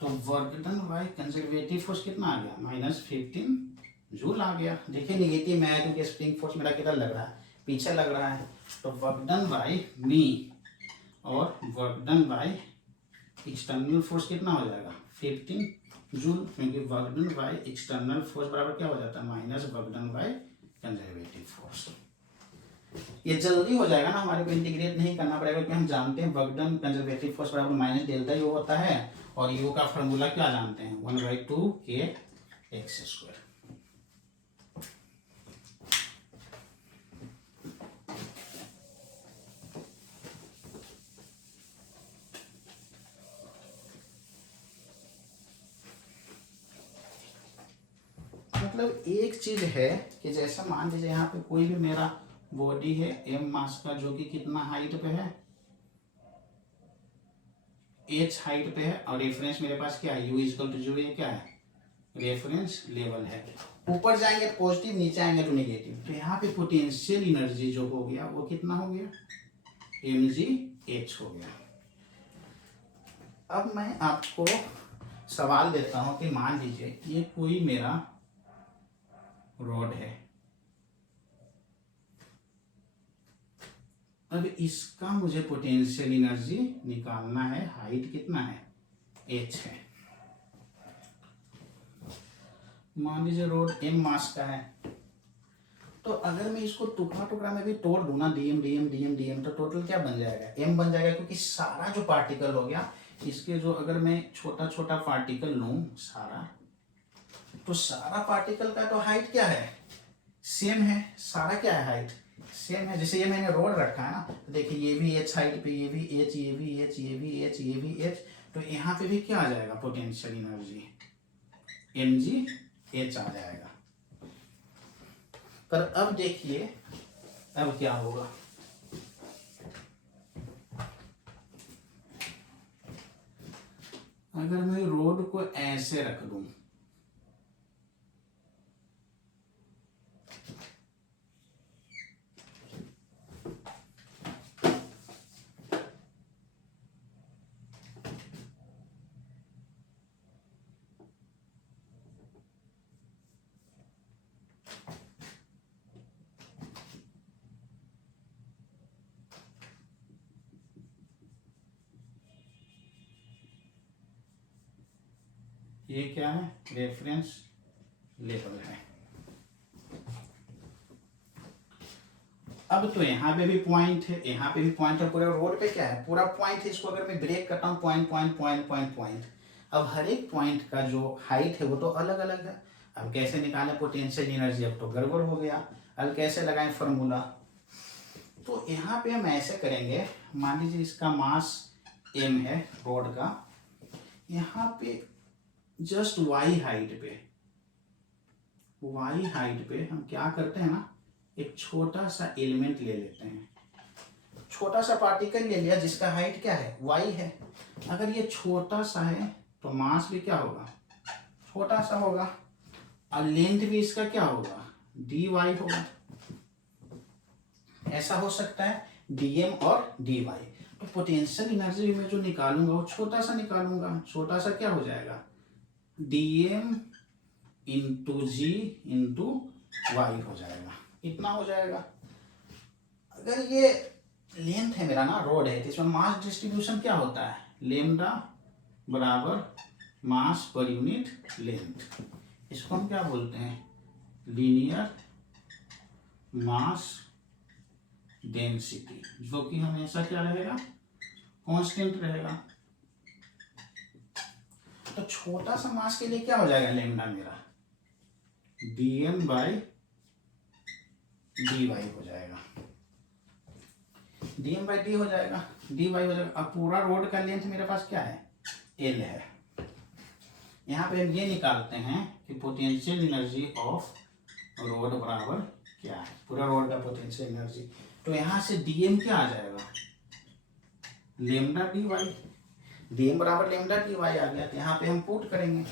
तो work done by conservative force कितना आ गया -15 जूल आ गया। देखिए निगेटिव में है क्योंकि स्प्रिंग फोर्स मेरा किधर लग रहा है, पीछे लग रहा है। तो वर्क डन बाय मी और work done by external force कितना हो जाएगा 15 जूल, क्योंकि work done by external force बराबर क्या हो जाता है minus work done by conservative force. ये जल्दी हो जाएगा ना, हमारे को इंटीग्रेट नहीं करना पड़ेगा, क्योंकि हम जानते हैं वर्क डन कंजर्वेटिव फोर्स बराबर माइनस डेल्टा यू होता है, और यू का फॉर्मूला क्या जानते हैं 1/2 kx²। मतलब एक चीज है कि जैसा मान लीजिए यहाँ पे कोई भी मेरा बॉडी है m मास का, जो कि कितना हाइट पे है, h हाइट पे है, और रेफरेंस मेरे पास क्या है u इक्वल टू जो, ये क्या है रेफरेंस लेवल है। ऊपर जाएंगे तो पॉजिटिव, नीचे आएंगे तो नेगेटिव। तो यहाँ पे पोटेंशियल एनर्जी जो हो गया वो कितना हो गया mgh हो गया। अब मैं आपको सवाल देता हूँ कि मान लीजिए ये कोई मेरा रॉड है, अब इसका मुझे पोटेंशियल एनर्जी निकालना है। हाइट कितना है h है। मान लीजिए रोड m मास का है, तो अगर मैं इसको टुकड़ा टुकड़ा में भी तोड़ दूं ना, dm dm dm dm, तो टोटल क्या बन जाएगा m बन जाएगा, क्योंकि सारा जो पार्टिकल हो गया इसके जो, अगर मैं छोटा छोटा पार्टिकल लूं सारा, तो सारा पार्टिकल का तो हाइट क्या है सेम है। सारा क्या है हाइट सेम है। जैसे ये मैंने रोड रखा है ना, तो देखिए ये भी h हाइट पे, ये भी h, ये भी h, ये भी h, ये भी h, तो यहाँ पे भी क्या आ जाएगा पोटेंशियल एनर्जी mgh आ जाएगा। पर अब देखिए अब क्या होगा, अगर मैं रोड को ऐसे रख दूं, ये क्या है रेफरेंस लेवल है। अब तो यहाँ पे भी पॉइंट है, यहाँ पे भी पॉइंट है, पूरा रोड पे क्या है पूरा पॉइंट है। इसको अगर मैं ब्रेक करता हूँ point point point point point, अब हर एक पॉइंट का जो हाइट है वो तो अलग अलग है। अब कैसे निकालें पोटेंशियल एनर्जी, अब तो गड़बड़ हो गया, अब कैसे लगाएं फॉर्मूला। तो यहाँ पे हम ऐसे करेंगे, मान लीजिए इसका मास m है रॉड का, यहाँ पे जस्ट y हाइट पे हम क्या करते हैं ना, एक छोटा सा एलिमेंट ले लेते हैं, छोटा सा पार्टिकल ले लिया जिसका हाइट क्या है, y है। अगर ये छोटा सा है तो मास भी क्या होगा, छोटा सा होगा, और लेंथ भी इसका क्या होगा, dy होगा। ऐसा हो सकता है dm और dy। तो पोटेंशियल एनर्जी में जो निकालूंगा वो छोटा सा निकालूंगा, छोटा सा क्या हो जाएगा, dm into G into Y हो जाएगा, इतना हो जाएगा। अगर ये लेंथ है मेरा ना, रोड है, तो इसमें मास डिस्ट्रीब्यूशन क्या होता है, लेमडा बराबर मास पर यूनिट लेंथ। इसको हम क्या बोलते हैं, लीनियर मास डेंसिटी, जो कि हमेशा क्या रहेगा, कांस्टेंट रहेगा। तो छोटा सा मास के लिए क्या हो जाएगा, लेमडा मेरा dm बाई dy हो जाएगा, dm बाई डी हो जाएगा, dy हो जाएगा। अब पूरा रोड का लेंथ मेरे पास क्या है, l है। यहाँ पे हम ये निकालते हैं कि पोटेंशियल एनर्जी ऑफ रोड बराबर क्या है, पूरा रोड का पोटेंशियल एनर्जी। तो यहाँ से dm क्या आ जाएगा, लेमडा dy, dm बराबर लेमडा dy आ गया। तो यहाँ पे हम पुट करेंगे,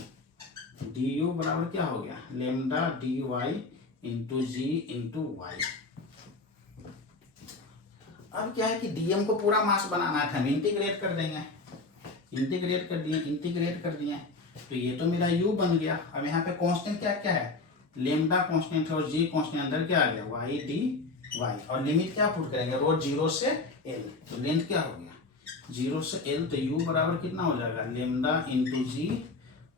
du बराबर क्या हो गया, lambda dy into G into Y. अब क्या है कि dm को पूरा मास बनाना था, हम इंटीग्रेट कर देंगे, इंटीग्रेट कर दिए, तो ये तो मेरा u बन गया। अब यहाँ पे कांस्टेंट क्या क्या है, लेमडा कांस्टेंट है और g कांस्टेंट, अंदर क्या आ गया, y dy, और लिमिट क्या पुट करेंगे, रोड 0 से l, तो लेंथ क्या हो गया 0 से l, तो u बराबर कितना हो जाएगा, लेमडा इंटू जी,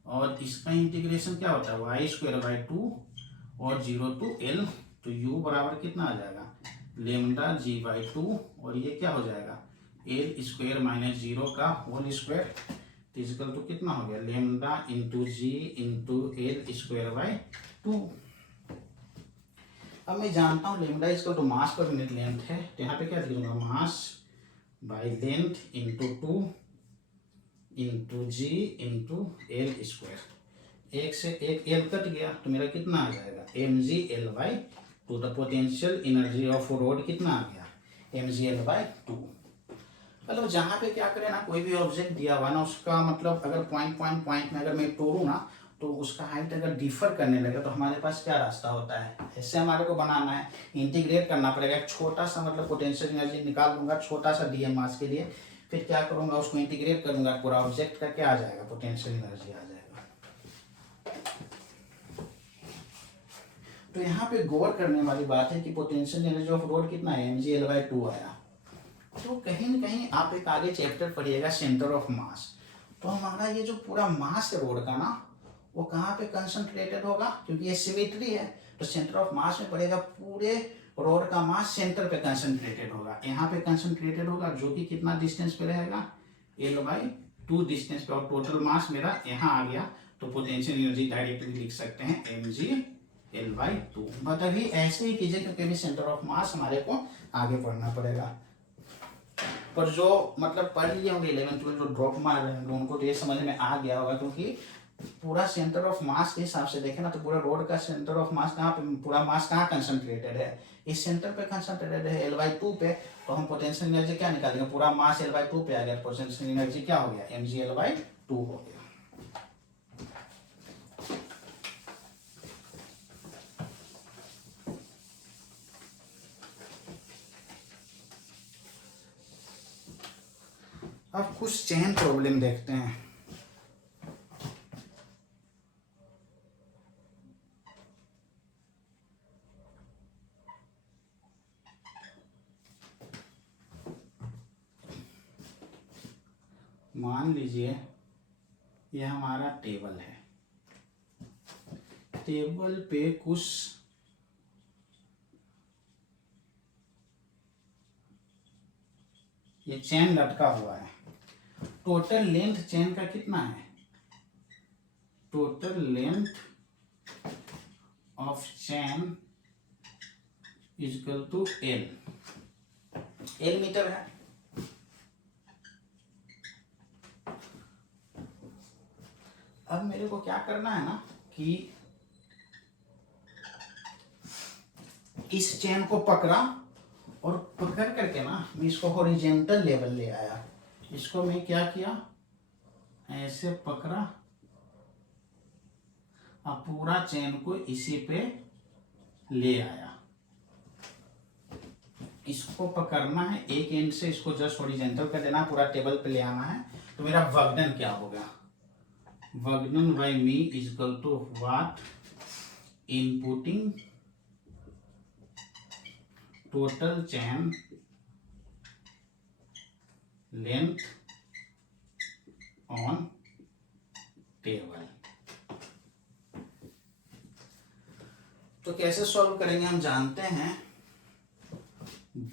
और इसका इंटीग्रेशन क्या होता है, वाई स्क्वायर बाई 2 और 0 टू l, तो u बराबर कितना आ जाएगा, लेमडा जी बाई 2, और ये क्या हो जाएगा, l स्क्वायर माइनस 0 का होल स्क्वायर, इजिकल टू कितना हो गया, lambda into G into l square by 2। अब मैं जानता हूँ lambda equal to mass per unit length है, तो यहाँ पे क्या लिखूंगा, mass by length into 2 into G into L square, एक से एक एल कट गया तो मेरा कितना आ जाएगा, M G L by 2। The potential energy of rod कितना आ गया, एम जी एल बाई 2। मतलब जहाँ पे क्या करें ना, कोई भी ऑब्जेक्ट दिया हुआ ना, उसका मतलब अगर पॉइंट में अगर मैं तोड़ूँ ना, तो उसका हाइट अगर डिफर करने लगे तो हमारे पास क्या रास्ता होता है, ऐसे हमारे को बनाना है, इंटीग्रेट करना पड़ेगा। एक छोटा सा मतलब पोटेंशियल एनर्जी निकाल दूंगा, छोटा सा डीएम मास के लिए, फिर क्या करूंगा, उसको इंटीग्रेट करूंगा, पूरा ऑब्जेक्ट का क्या आ जाएगा, पोटेंशियल एनर्जी आ जाएगा। तो यहाँ पे गौर करने वाली बात है कि पोटेंशियल एनर्जी ऑफ रोड कितना है, एम जी एल बाई 2 आया। तो कहीं ना कहीं आप एक आगे चैप्टर पढ़िएगा सेंटर ऑफ मास, तो हमारा ये जो पूरा मास है रोड का ना, वो कहाँ पे कंसंट्रेटेड होगा, क्योंकि ये सिमेट्री है, तो सेंटर ऑफ मास में पड़ेगा, पूरे रोड का मास सेंटर पे कंसंट्रेटेड होगा, यहाँ पे कंसंट्रेटेड होगा, जो कि कितना डिस्टेंस पे रहेगा, l बाई 2 डिस्टेंस पे, और टोटल मास मेरा यहाँ आ गया। तो पोटेंशियल एनर्जी डायरेक्टली लिख सकते हैं एम जी एल बाई 2। मतलब ही ऐसे ही कीजिए, क्योंकि अभी सेंटर ऑफ मास हमारे को आगे पढ़ना पड़ेगा। पर जो मतलब पढ़ लिए होंगे 11th 12 जो ड्रॉप मार रहे हैं उनको तो ये समझ में आ गया होगा, क्योंकि पूरा सेंटर ऑफ मास के हिसाब से देखें ना, तो पूरा रोड का सेंटर ऑफ मास कहाँ पे, पूरा मास कहाँ कंसंट्रेटेड है, इस सेंटर पे कंसंट्रेटेड है, l बाई 2 पे। तो हम पोटेंशियल एनर्जी क्या निकालेंगे, पूरा मास l बाई 2 पे आ गया, पोटेंशियल एनर्जी क्या हो गया, एम जी एल बाई 2 हो गया। अब कुछ चेन प्रॉब्लम देखते हैं। मान लीजिए ये हमारा टेबल है, टेबल पे कुछ ये चेन लटका हुआ है। टोटल लेंथ चेन का कितना है, total length of chain equal to L, L meter है। अब मेरे को क्या करना है ना कि इस चेन को पकड़ा और पकड़ करके ना मैं इसको हॉरिजेंटल लेवल ले आया। इसको मैं क्या किया, ऐसे पकड़ा और पूरा चेन को इसी पे ले आया। इसको पकड़ना है एक एंड से, इसको जस्ट हॉरिजेंटल कर देना, पूरा टेबल पे ले आना है। तो मेरा वर्कडन क्या हो गया, work done by me equal to what inputting total chain length on table. तो कैसे सॉल्व करेंगे हम जानते हैं।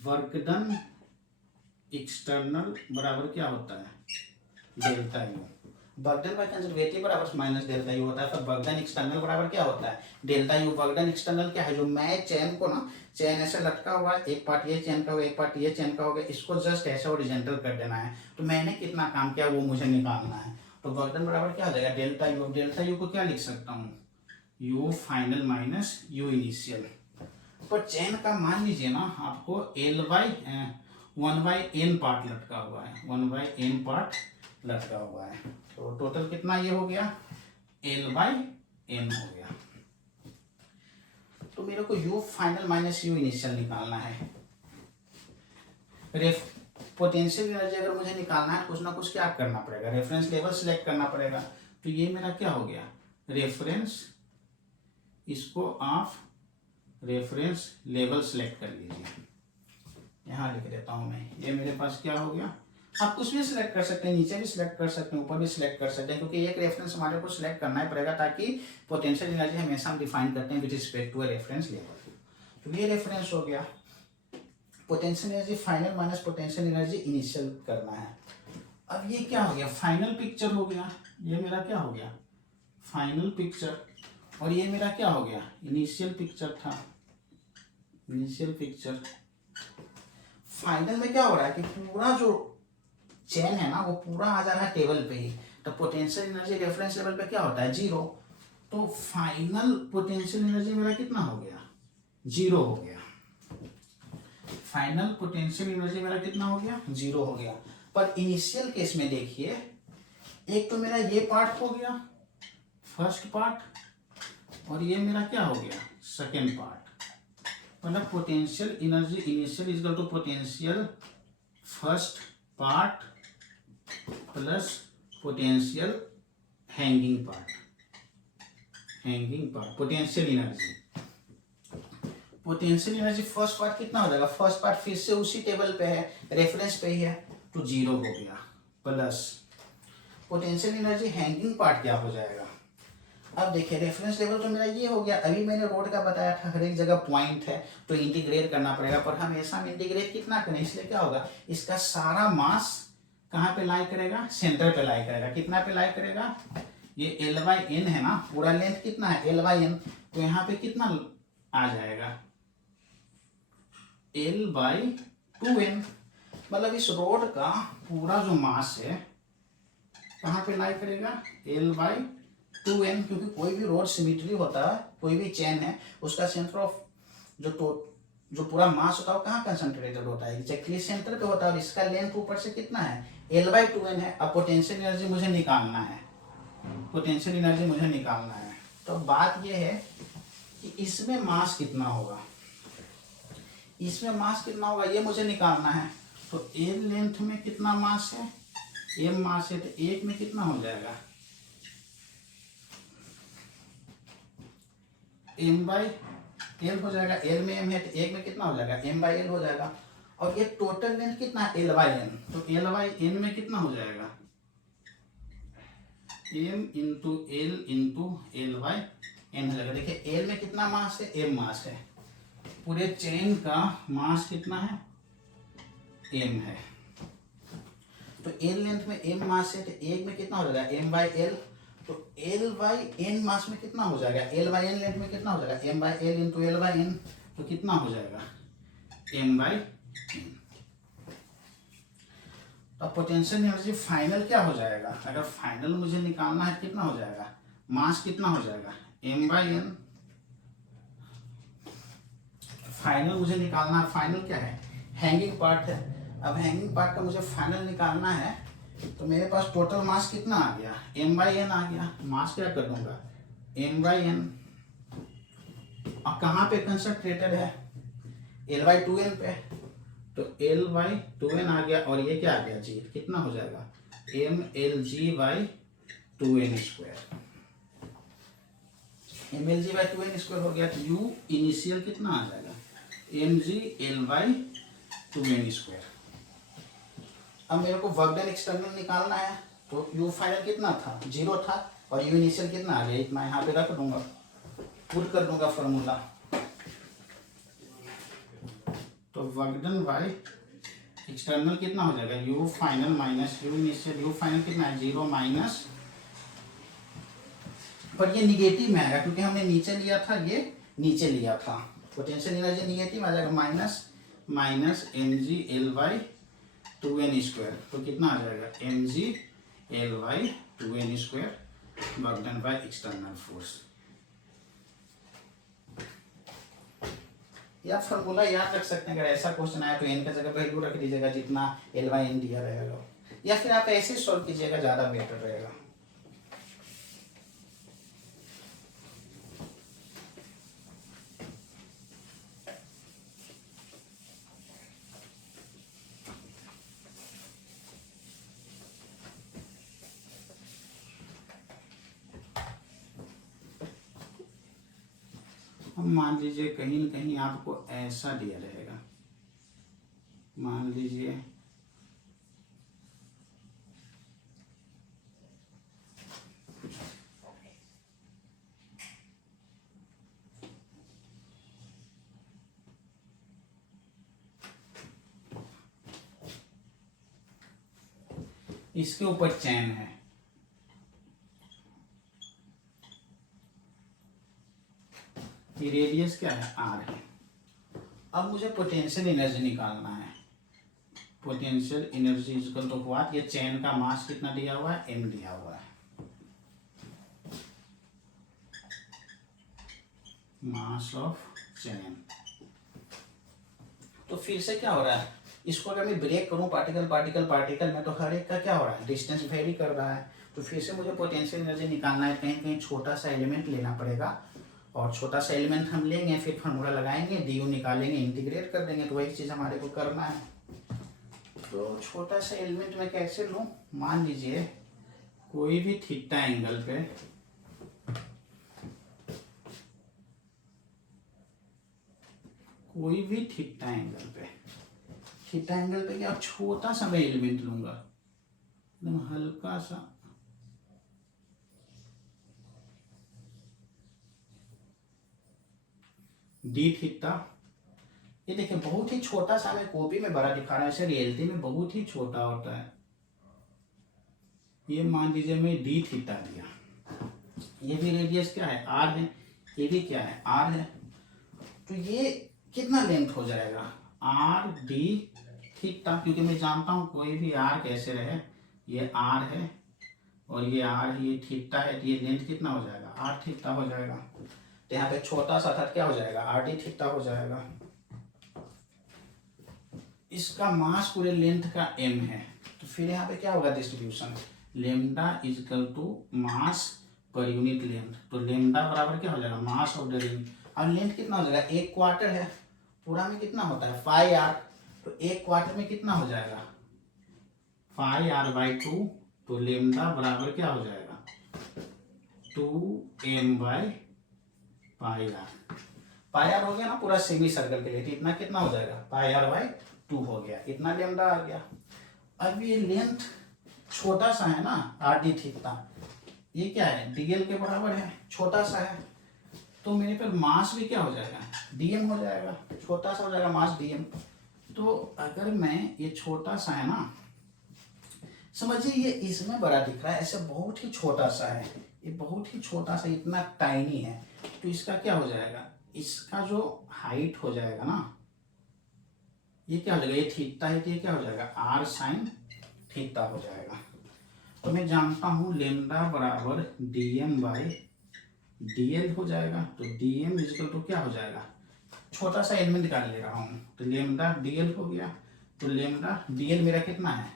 वर्क डन एक्सटर्नल बराबर क्या होता है, delta U. Work done by conservative बराबर माइनस डेल्टा यू होता है। फिर वर्क डन एक्सटर्नल बराबर क्या होता है, delta U. Work done external क्या है, जो मैं चेन को ना, चेन ऐसे लटका हुआ है, एक पार्ट ये चेन का हो, एक पार्ट ये चेन का हो गया, इसको जस्ट ऐसे हॉरिजॉन्टल कर देना है। तो मैंने कितना काम किया वो मुझे निकालना है। तो वर्क डन बराबर क्या हो जाएगा, डेल्टा यू। डेल्टा यू को क्या लिख सकता हूँ, U final minus U initial. पर चेन का मान लीजिए ना आपको वन बाई एन पार्ट लटका हुआ है, वन बाई एन पार्ट लटका हुआ है। तो टोटल कितना ये हो गया, एल बाई एन हो गया। तो मेरे को you final minus U initial निकालना है। पोटेंशियल एनर्जी अगर मुझे निकालना है कुछ ना कुछ क्या करना पड़ेगा, रेफरेंस लेवल सिलेक्ट करना पड़ेगा। तो ये मेरा क्या हो गया, रेफरेंस, इसको आप रेफरेंस लेवल सिलेक्ट कर लीजिए। यहाँ लिख देता हूँ मैं, ये मेरे पास क्या हो गया। आप कुछ भी सिलेक्ट कर सकते हैं, नीचे भी सिलेक्ट कर सकते हैं, ऊपर भी सिलेक्ट कर सकते हैं, क्योंकि एक रेफरेंस हमारे को सिलेक्ट करना ही पड़ेगा, ताकि पोटेंशियल एनर्जी हमेशा हम डिफाइन करते हैं with respect to a reference level. तो ये रेफरेंस हो गया। Potential energy final minus potential energy initial करना है। अब ये क्या हो गया, फाइनल पिक्चर हो गया। ये मेरा क्या हो गया, फाइनल पिक्चर। और ये मेरा क्या हो गया, इनिशियल पिक्चर था, इनिशियल पिक्चर। फाइनल में क्या हो रहा है कि पूरा जो चेन है ना वो पूरा आ जा रहा है टेबल पे ही। तो पोटेंशियल एनर्जी रेफरेंस लेवल पे क्या होता है, जीरो। तो फाइनल पोटेंशियल एनर्जी मेरा कितना हो गया, जीरो हो गया। फाइनल पोटेंशियल एनर्जी मेरा कितना हो गया, जीरो हो गया। पर इनिशियल केस में देखिए, एक तो मेरा ये पार्ट हो गया फर्स्ट पार्ट, और ये मेरा क्या हो गया, सेकेंड पार्ट। मतलब potential energy initial is equal to potential first part plus potential hanging part, hanging part potential energy. Potential energy first part कितना हो जाएगा, फर्स्ट पार्ट फिर से उसी टेबल पे है, रेफरेंस पे ही है, तो जीरो हो गया। Plus potential energy hanging part क्या हो जाएगा। अब देखिए रेफरेंस लेवल तो मेरा ये हो गया। अभी मैंने रोड का बताया था, हर एक जगह पॉइंट है तो इंटीग्रेट करना पड़ेगा, पर हमेशा हम इंटीग्रेट कितना करें, इसलिए क्या होगा, इसका सारा मास कहाँ पे लाई करेगा, सेंटर पे लाई करेगा। कितना पे लाई करेगा, ये एल बाई एन है ना, पूरा लेंथ कितना है एल बाई एन, तो यहाँ पे कितना आ जाएगा, एल बाई टू एन। मतलब इस रोड का पूरा जो मास है कहाँ पे लाई करेगा, एल बाई टू एन। क्योंकि कोई भी रोड सिमेट्री होता है, कोई भी चेन है, उसका सेंटर ऑफ जो पूरा मास होता है वो कहाँ कंसंट्रेटेड होता है, एग्जैक्टली सेंटर पे होता है। और इसका लेंथ ऊपर से कितना है, एल बाई टू एन है। अब पोटेंशियल एनर्जी मुझे निकालना है, पोटेंशियल एनर्जी मुझे निकालना है। तो बात यह है कि इसमें मास कितना होगा, इसमें मास कितना होगा ये मुझे निकालना है। तो एल लेंथ में कितना मास है, एम मास है, तो एक में कितना हो जाएगा, एम बाई एल हो जाएगा। एल में एम है तो एक में कितना हो जाएगा, एम बाई एल हो जाएगा। और ये टोटल लेंथ कितना है, एल बाई एन। तो एल बाई एन में कितना हो जाएगा, M into L by N हो जाएगा। देखिए एल में कितना मास है, एम मास है। पूरे चेन का मास कितना है, एम है। तो एल लेंथ में एम मास है तो एक में कितना हो जाएगा, एम बाई एल तो एल बाई एन मास में कितना हो जाएगा, एल बाई एन लेंथ में कितना हो जाएगा, M by L into L by N, तो कितना हो जाएगा एम बाई एन। तो पोटेंशियल एनर्जी फाइनल क्या हो जाएगा, अगर फाइनल मुझे निकालना है कितना हो जाएगा, मास कितना हो जाएगा एम बाई एन। फाइनल मुझे निकालना है, फाइनल क्या है, हैंगिंग पार्ट है। अब हैंगिंग पार्ट का मुझे फाइनल निकालना है, तो मेरे पास टोटल मास कितना आ गया, एम बाई एन आ गया। मास क्या कर दूंगा, एम बाई एन। और कहाँ पे कंसंट्रेटेड है, एल बाई टू एन पे, तो एल बाई टू एन आ गया। और ये क्या आ गया जी, कितना हो जाएगा M L G by two N square. M L G by two N square हो गया। तो यू इनिशियल कितना आ जाएगा, M G L by two N square. अब मेरे को वर्क डन एक्सटर्नल निकालना है, तो यू फाइनल कितना था, 0 था, और यू इनिशियल कितना आ गया, इतना यहाँ पे रख दूंगा, पुट कर दूंगा फॉर्मूला। तो वर्क डन बाय एक्सटर्नल कितना हो जाएगा, you final minus U initial. You final कितना है 0 माइनस, पर ये निगेटिव में आएगा क्योंकि हमने नीचे लिया था, ये नीचे लिया था। पोटेंशियल एनर्जी निगेटिव आ जाएगा, minus minus M G L by two N square. तो कितना आ जाएगा M G L by two N square work done by external force. या फॉर्मूला याद रख सकते हैं, अगर ऐसा क्वेश्चन आया तो एन का जगह वैल्यू रख दीजिएगा जितना एल बाई एन दिया रहेगा, या फिर आप ऐसे सॉल्व कीजिएगा, ज़्यादा बेटर रहेगा। अब मान लीजिए कहीं न कहीं आपको ऐसा दिया रहेगा, मान लीजिए इसके ऊपर चैन है, ये रेडियस क्या है आर है। अब मुझे पोटेंशियल एनर्जी निकालना है। Potential energy equal to what, ये चैन का मास कितना दिया हुआ है, एम दिया हुआ है, मास ऑफ चैन। तो फिर से क्या हो रहा है, इसको अगर मैं ब्रेक करूं पार्टिकल पार्टिकल पार्टिकल में, तो हर एक का क्या हो रहा है, डिस्टेंस वेरी कर रहा है। तो फिर से मुझे पोटेंशियल एनर्जी निकालना है, कहीं कहीं छोटा सा एलिमेंट लेना पड़ेगा, और छोटा सा एलिमेंट हम लेंगे, फिर फार्मूला लगाएंगे, डी यू निकालेंगे, इंटीग्रेट कर देंगे। तो वही चीज़ हमारे को करना है। तो छोटा सा एलिमेंट मैं कैसे लूँ, मान लीजिए कोई भी थीटा एंगल पे थीटा एंगल पे क्या छोटा सा मैं एलिमेंट लूंगा, एकदम हल्का सा, डी थीटा। ये देखिए बहुत ही छोटा सा, मैं कॉपी में बड़ा दिखा रहा हूँ, ऐसे रियलिटी में बहुत ही छोटा होता है। ये मान लीजिए मैं डी थीटा लिया, ये भी रेडियस क्या है आर है, ये भी क्या है आर है। तो ये कितना लेंथ हो जाएगा, आर डी थीटा, क्योंकि मैं जानता हूँ कोई भी आर कैसे रहे, ये आर है और ये आर है, ये थीटा है, तो ये लेंथ कितना हो जाएगा आर थीटा हो जाएगा। तो यहाँ पे छोटा सा था क्या हो जाएगा आर डी थीटा हो जाएगा। इसका मास पूरे लेंथ का m है, तो फिर यहाँ पे क्या होगा distribution, lambda equal to mass per unit length. तो लेमडा बराबर क्या हो जाएगा मास ऑफ द रिंग। अब लेंथ कितना हो जाएगा, एक क्वार्टर है, पूरा में कितना होता है 5r, तो एक क्वार्टर में कितना हो जाएगा 5r/2। तो लेमडा बराबर क्या हो जाएगा 2m/πr। पायर हो गया ना पूरा सेमी सर्कल के लिए, तो इतना कितना हो जाएगा πr/2 हो गया, इतना लेमडा आ गया। अब ये लेंथ छोटा सा है ना आर डी थीटा, ये क्या है डीएल के बराबर है, छोटा सा है, तो मेरे पे मास भी क्या हो जाएगा डीएम हो जाएगा, छोटा सा हो जाएगा मास डीएम। तो अगर मैं ये छोटा सा है ना, समझिए ये इसमें बड़ा दिख रहा है, ऐसे बहुत ही छोटा सा है, ये बहुत ही छोटा सा, इतना टाइनी है। तो इसका क्या हो जाएगा, इसका जो हाइट हो जाएगा ना, ये क्या हो जाएगा, ये थीटा है, तो ये क्या हो जाएगा, आर साइन थीटा हो जाएगा। तो मैं जानता हूँ लेमडा बराबर D M by D L हो जाएगा। तो डी एम इजिकल टू क्या हो जाएगा, छोटा सा एलिमेंट निकाल ले रहा हूँ, तो लेमडा डी एल हो गया। तो लेमडा डी एल मेरा कितना है,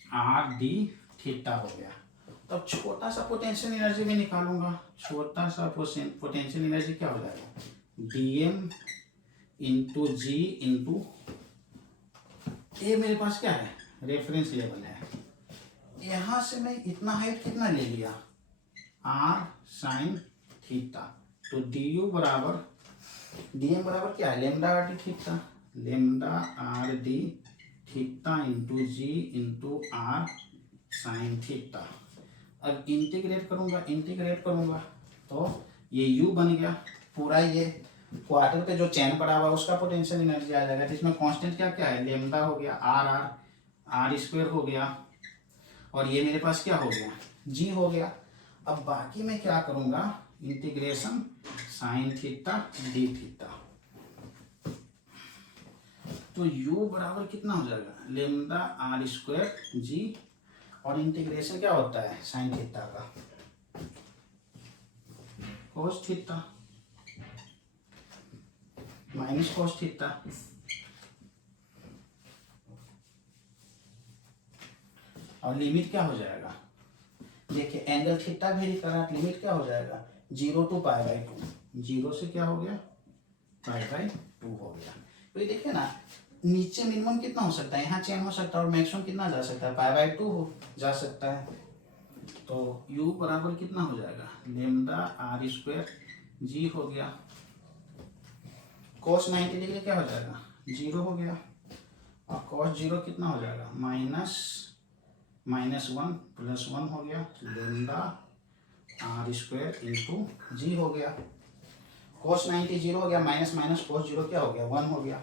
आर डी थीटा हो गया। तो अब छोटा सा पोटेंशियल एनर्जी में निकालूंगा, छोटा सा पोटेंशियल एनर्जी क्या हो जाएगा, D M into G into ये मेरे पास क्या है, रेफरेंस लेवल है। यहां से मैं इतना हाइट कितना ले लिया, आर साइन थीटा। तो डी यू बराबर डी एम बराबर क्या है, lambda R D theta, lambda R D theta into G into R sine theta. अब इंटीग्रेट करूंगा तो ये u बन गया, पूरा ये क्वार्टर पे जो चैन पड़ा हुआ उसका पोटेंशियल एनर्जी आ जाएगा। जिसमें कांस्टेंट क्या क्या है, लेमडा हो गया, आर स्क्वायर हो गया, और ये मेरे पास क्या हो गया, g हो गया। अब बाकी मैं क्या करूंगा, integration sine theta D theta. तो u बराबर कितना हो जाएगा, लेमडा आर स्क्वायर जी, और इंटीग्रेशन क्या होता है साइन थीटा का, cos theta minus cos theta. और लिमिट क्या हो जाएगा, देखिए एंगल थीटा वेरी कर रहा है, लिमिट क्या हो जाएगा 0 टू पाई बाई 2, 0 से क्या हो गया पाई बाई 2 हो गया। तो ये देखिए ना, नीचे मिनिमम कितना हो सकता है, यहाँ चेन हो सकता है, और मैक्सिमम कितना जा सकता है, पाई बाई 2 हो जा सकता है। तो u बराबर कितना हो जाएगा, लेमडा आर स्क्वायर जी हो गया, cos 90 डिग्री क्या हो जाएगा 0 हो गया, और cos 0 कितना हो जाएगा -1 प्लस 1 हो गया, lambda R square into G हो गया। cos 90 0 हो गया, माइनस माइनस cos 0 क्या हो गया 1 हो गया।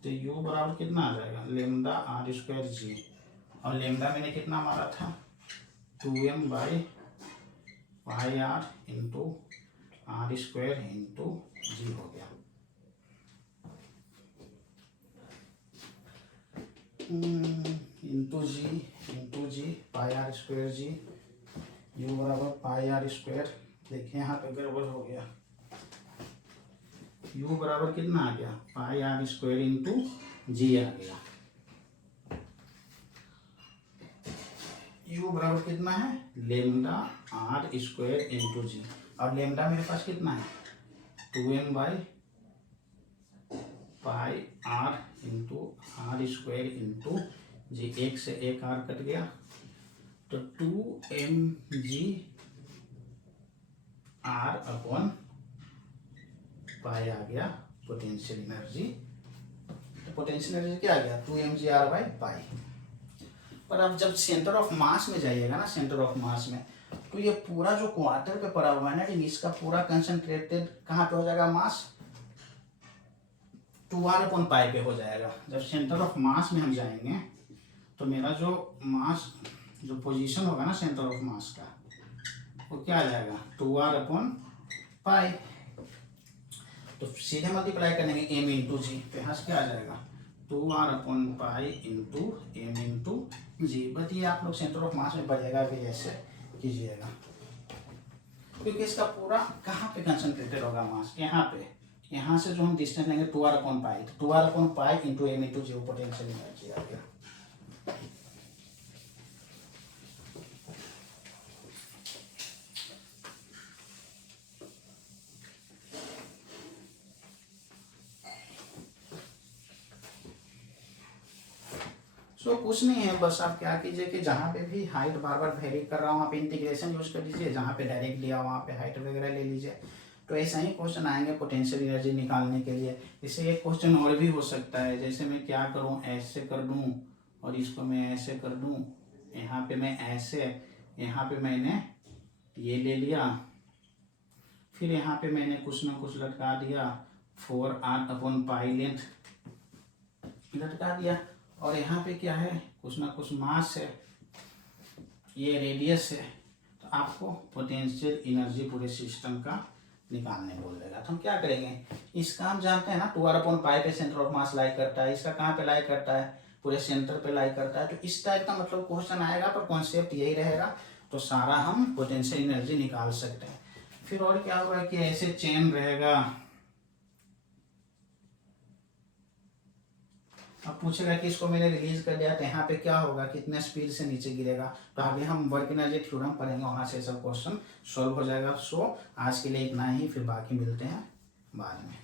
तो u बराबर कितना आ जाएगा, लेमडा आर स्क्वायर जी, और लेमडा मैंने कितना मारा था 2m by pi R into R square into G हो गया। Into G pi R square G, U बराबर पाई आर स्क्वायर। देखिए यहाँ पे गड़बड़ हो गया, यू बराबर कितना आ गया pi R square into G आ गया। यू बराबर कितना है lambda R square into G, और लेमडा मेरे पास कितना है 2m by pi R into R square into G, एक से एक आर कट गया, तो 2m ji are upon pi आ गया पोटेंशियल एनर्जी। तो पोटेंशियल एनर्जी क्या आ गया 2m ji R by pi. पर अब जब सेंटर ऑफ मास में जाइएगा ना, सेंटर ऑफ मास में, तो ये पूरा जो क्वार्टर पे पड़ा हुआ है ना, इसका पूरा कंसंट्रेटेड कहाँ पे हो जाएगा मास 2r अपॉन पाई पे हो जाएगा। जब सेंटर ऑफ मास में हम जाएंगे तो मेरा जो मास जो पोजीशन होगा ना सेंटर ऑफ मास का, वो क्या आ जाएगा 2r अपॉन पाई। तो सीधे मल्टीप्लाई करेंगे m इंटू जी, तो यहाँ से क्या आ जाएगा 2r upon pi into m into G. But ये आप लोग सेंटर ऑफ मास में बढ़ेगा भी ऐसे कीजिएगा, क्योंकि इसका पूरा कहाँ पे कंसंट्रेटेड होगा मास, यहाँ पे। यहाँ से जो हम डिस्टेंस लेंगे 2r अपॉन पाई, तो 2r upon pi into m into G potential energy आ गया। सो कुछ नहीं है, बस आप क्या कीजिए कि जहाँ पे भी हाइट बार बार वेरी कर रहा हूँ वहाँ पे इंटीग्रेशन यूज कर लीजिए, जहाँ पे डायरेक्ट लिया वहाँ पे हाइट वगैरह ले लीजिए। तो ऐसा ही क्वेश्चन आएंगे पोटेंशियल एनर्जी निकालने के लिए। इससे एक क्वेश्चन और भी हो सकता है, जैसे मैं क्या करूँ, ऐसे कर दूँ और इसको मैं ऐसे कर दूँ, यहाँ पे मैं ऐसे, यहाँ पे मैंने ये ले लिया, फिर यहाँ पे मैंने कुछ ना कुछ लटका दिया 4r अपॉन पाई लेंथ लटका दिया, और यहाँ पे क्या है कुछ ना कुछ मास है, ये रेडियस है, तो आपको पोटेंशियल एनर्जी पूरे सिस्टम का निकालने बोल देगा। तो हम क्या करेंगे, इसका हम जानते हैं ना 2r/π पे सेंटर ऑफ मास लाई करता है, इसका कहाँ पे लाई करता है, पूरे सेंटर पे लाई करता है। तो इस टाइप का मतलब क्वेश्चन आएगा, पर कॉन्सेप्ट यही रहेगा। तो सारा हम पोटेंशियल एनर्जी निकाल सकते हैं। फिर और क्या होगा कि ऐसे चेन रहेगा, अब पूछेगा कि इसको मैंने रिलीज कर दिया तो यहाँ पे क्या होगा, कितने स्पीड से नीचे गिरेगा। तो आगे हम वर्क एनर्जी थ्योरम पढ़ेंगे, वहां से सब क्वेश्चन सॉल्व हो जाएगा। सो आज के लिए इतना ही, फिर बाकी मिलते हैं बाद में।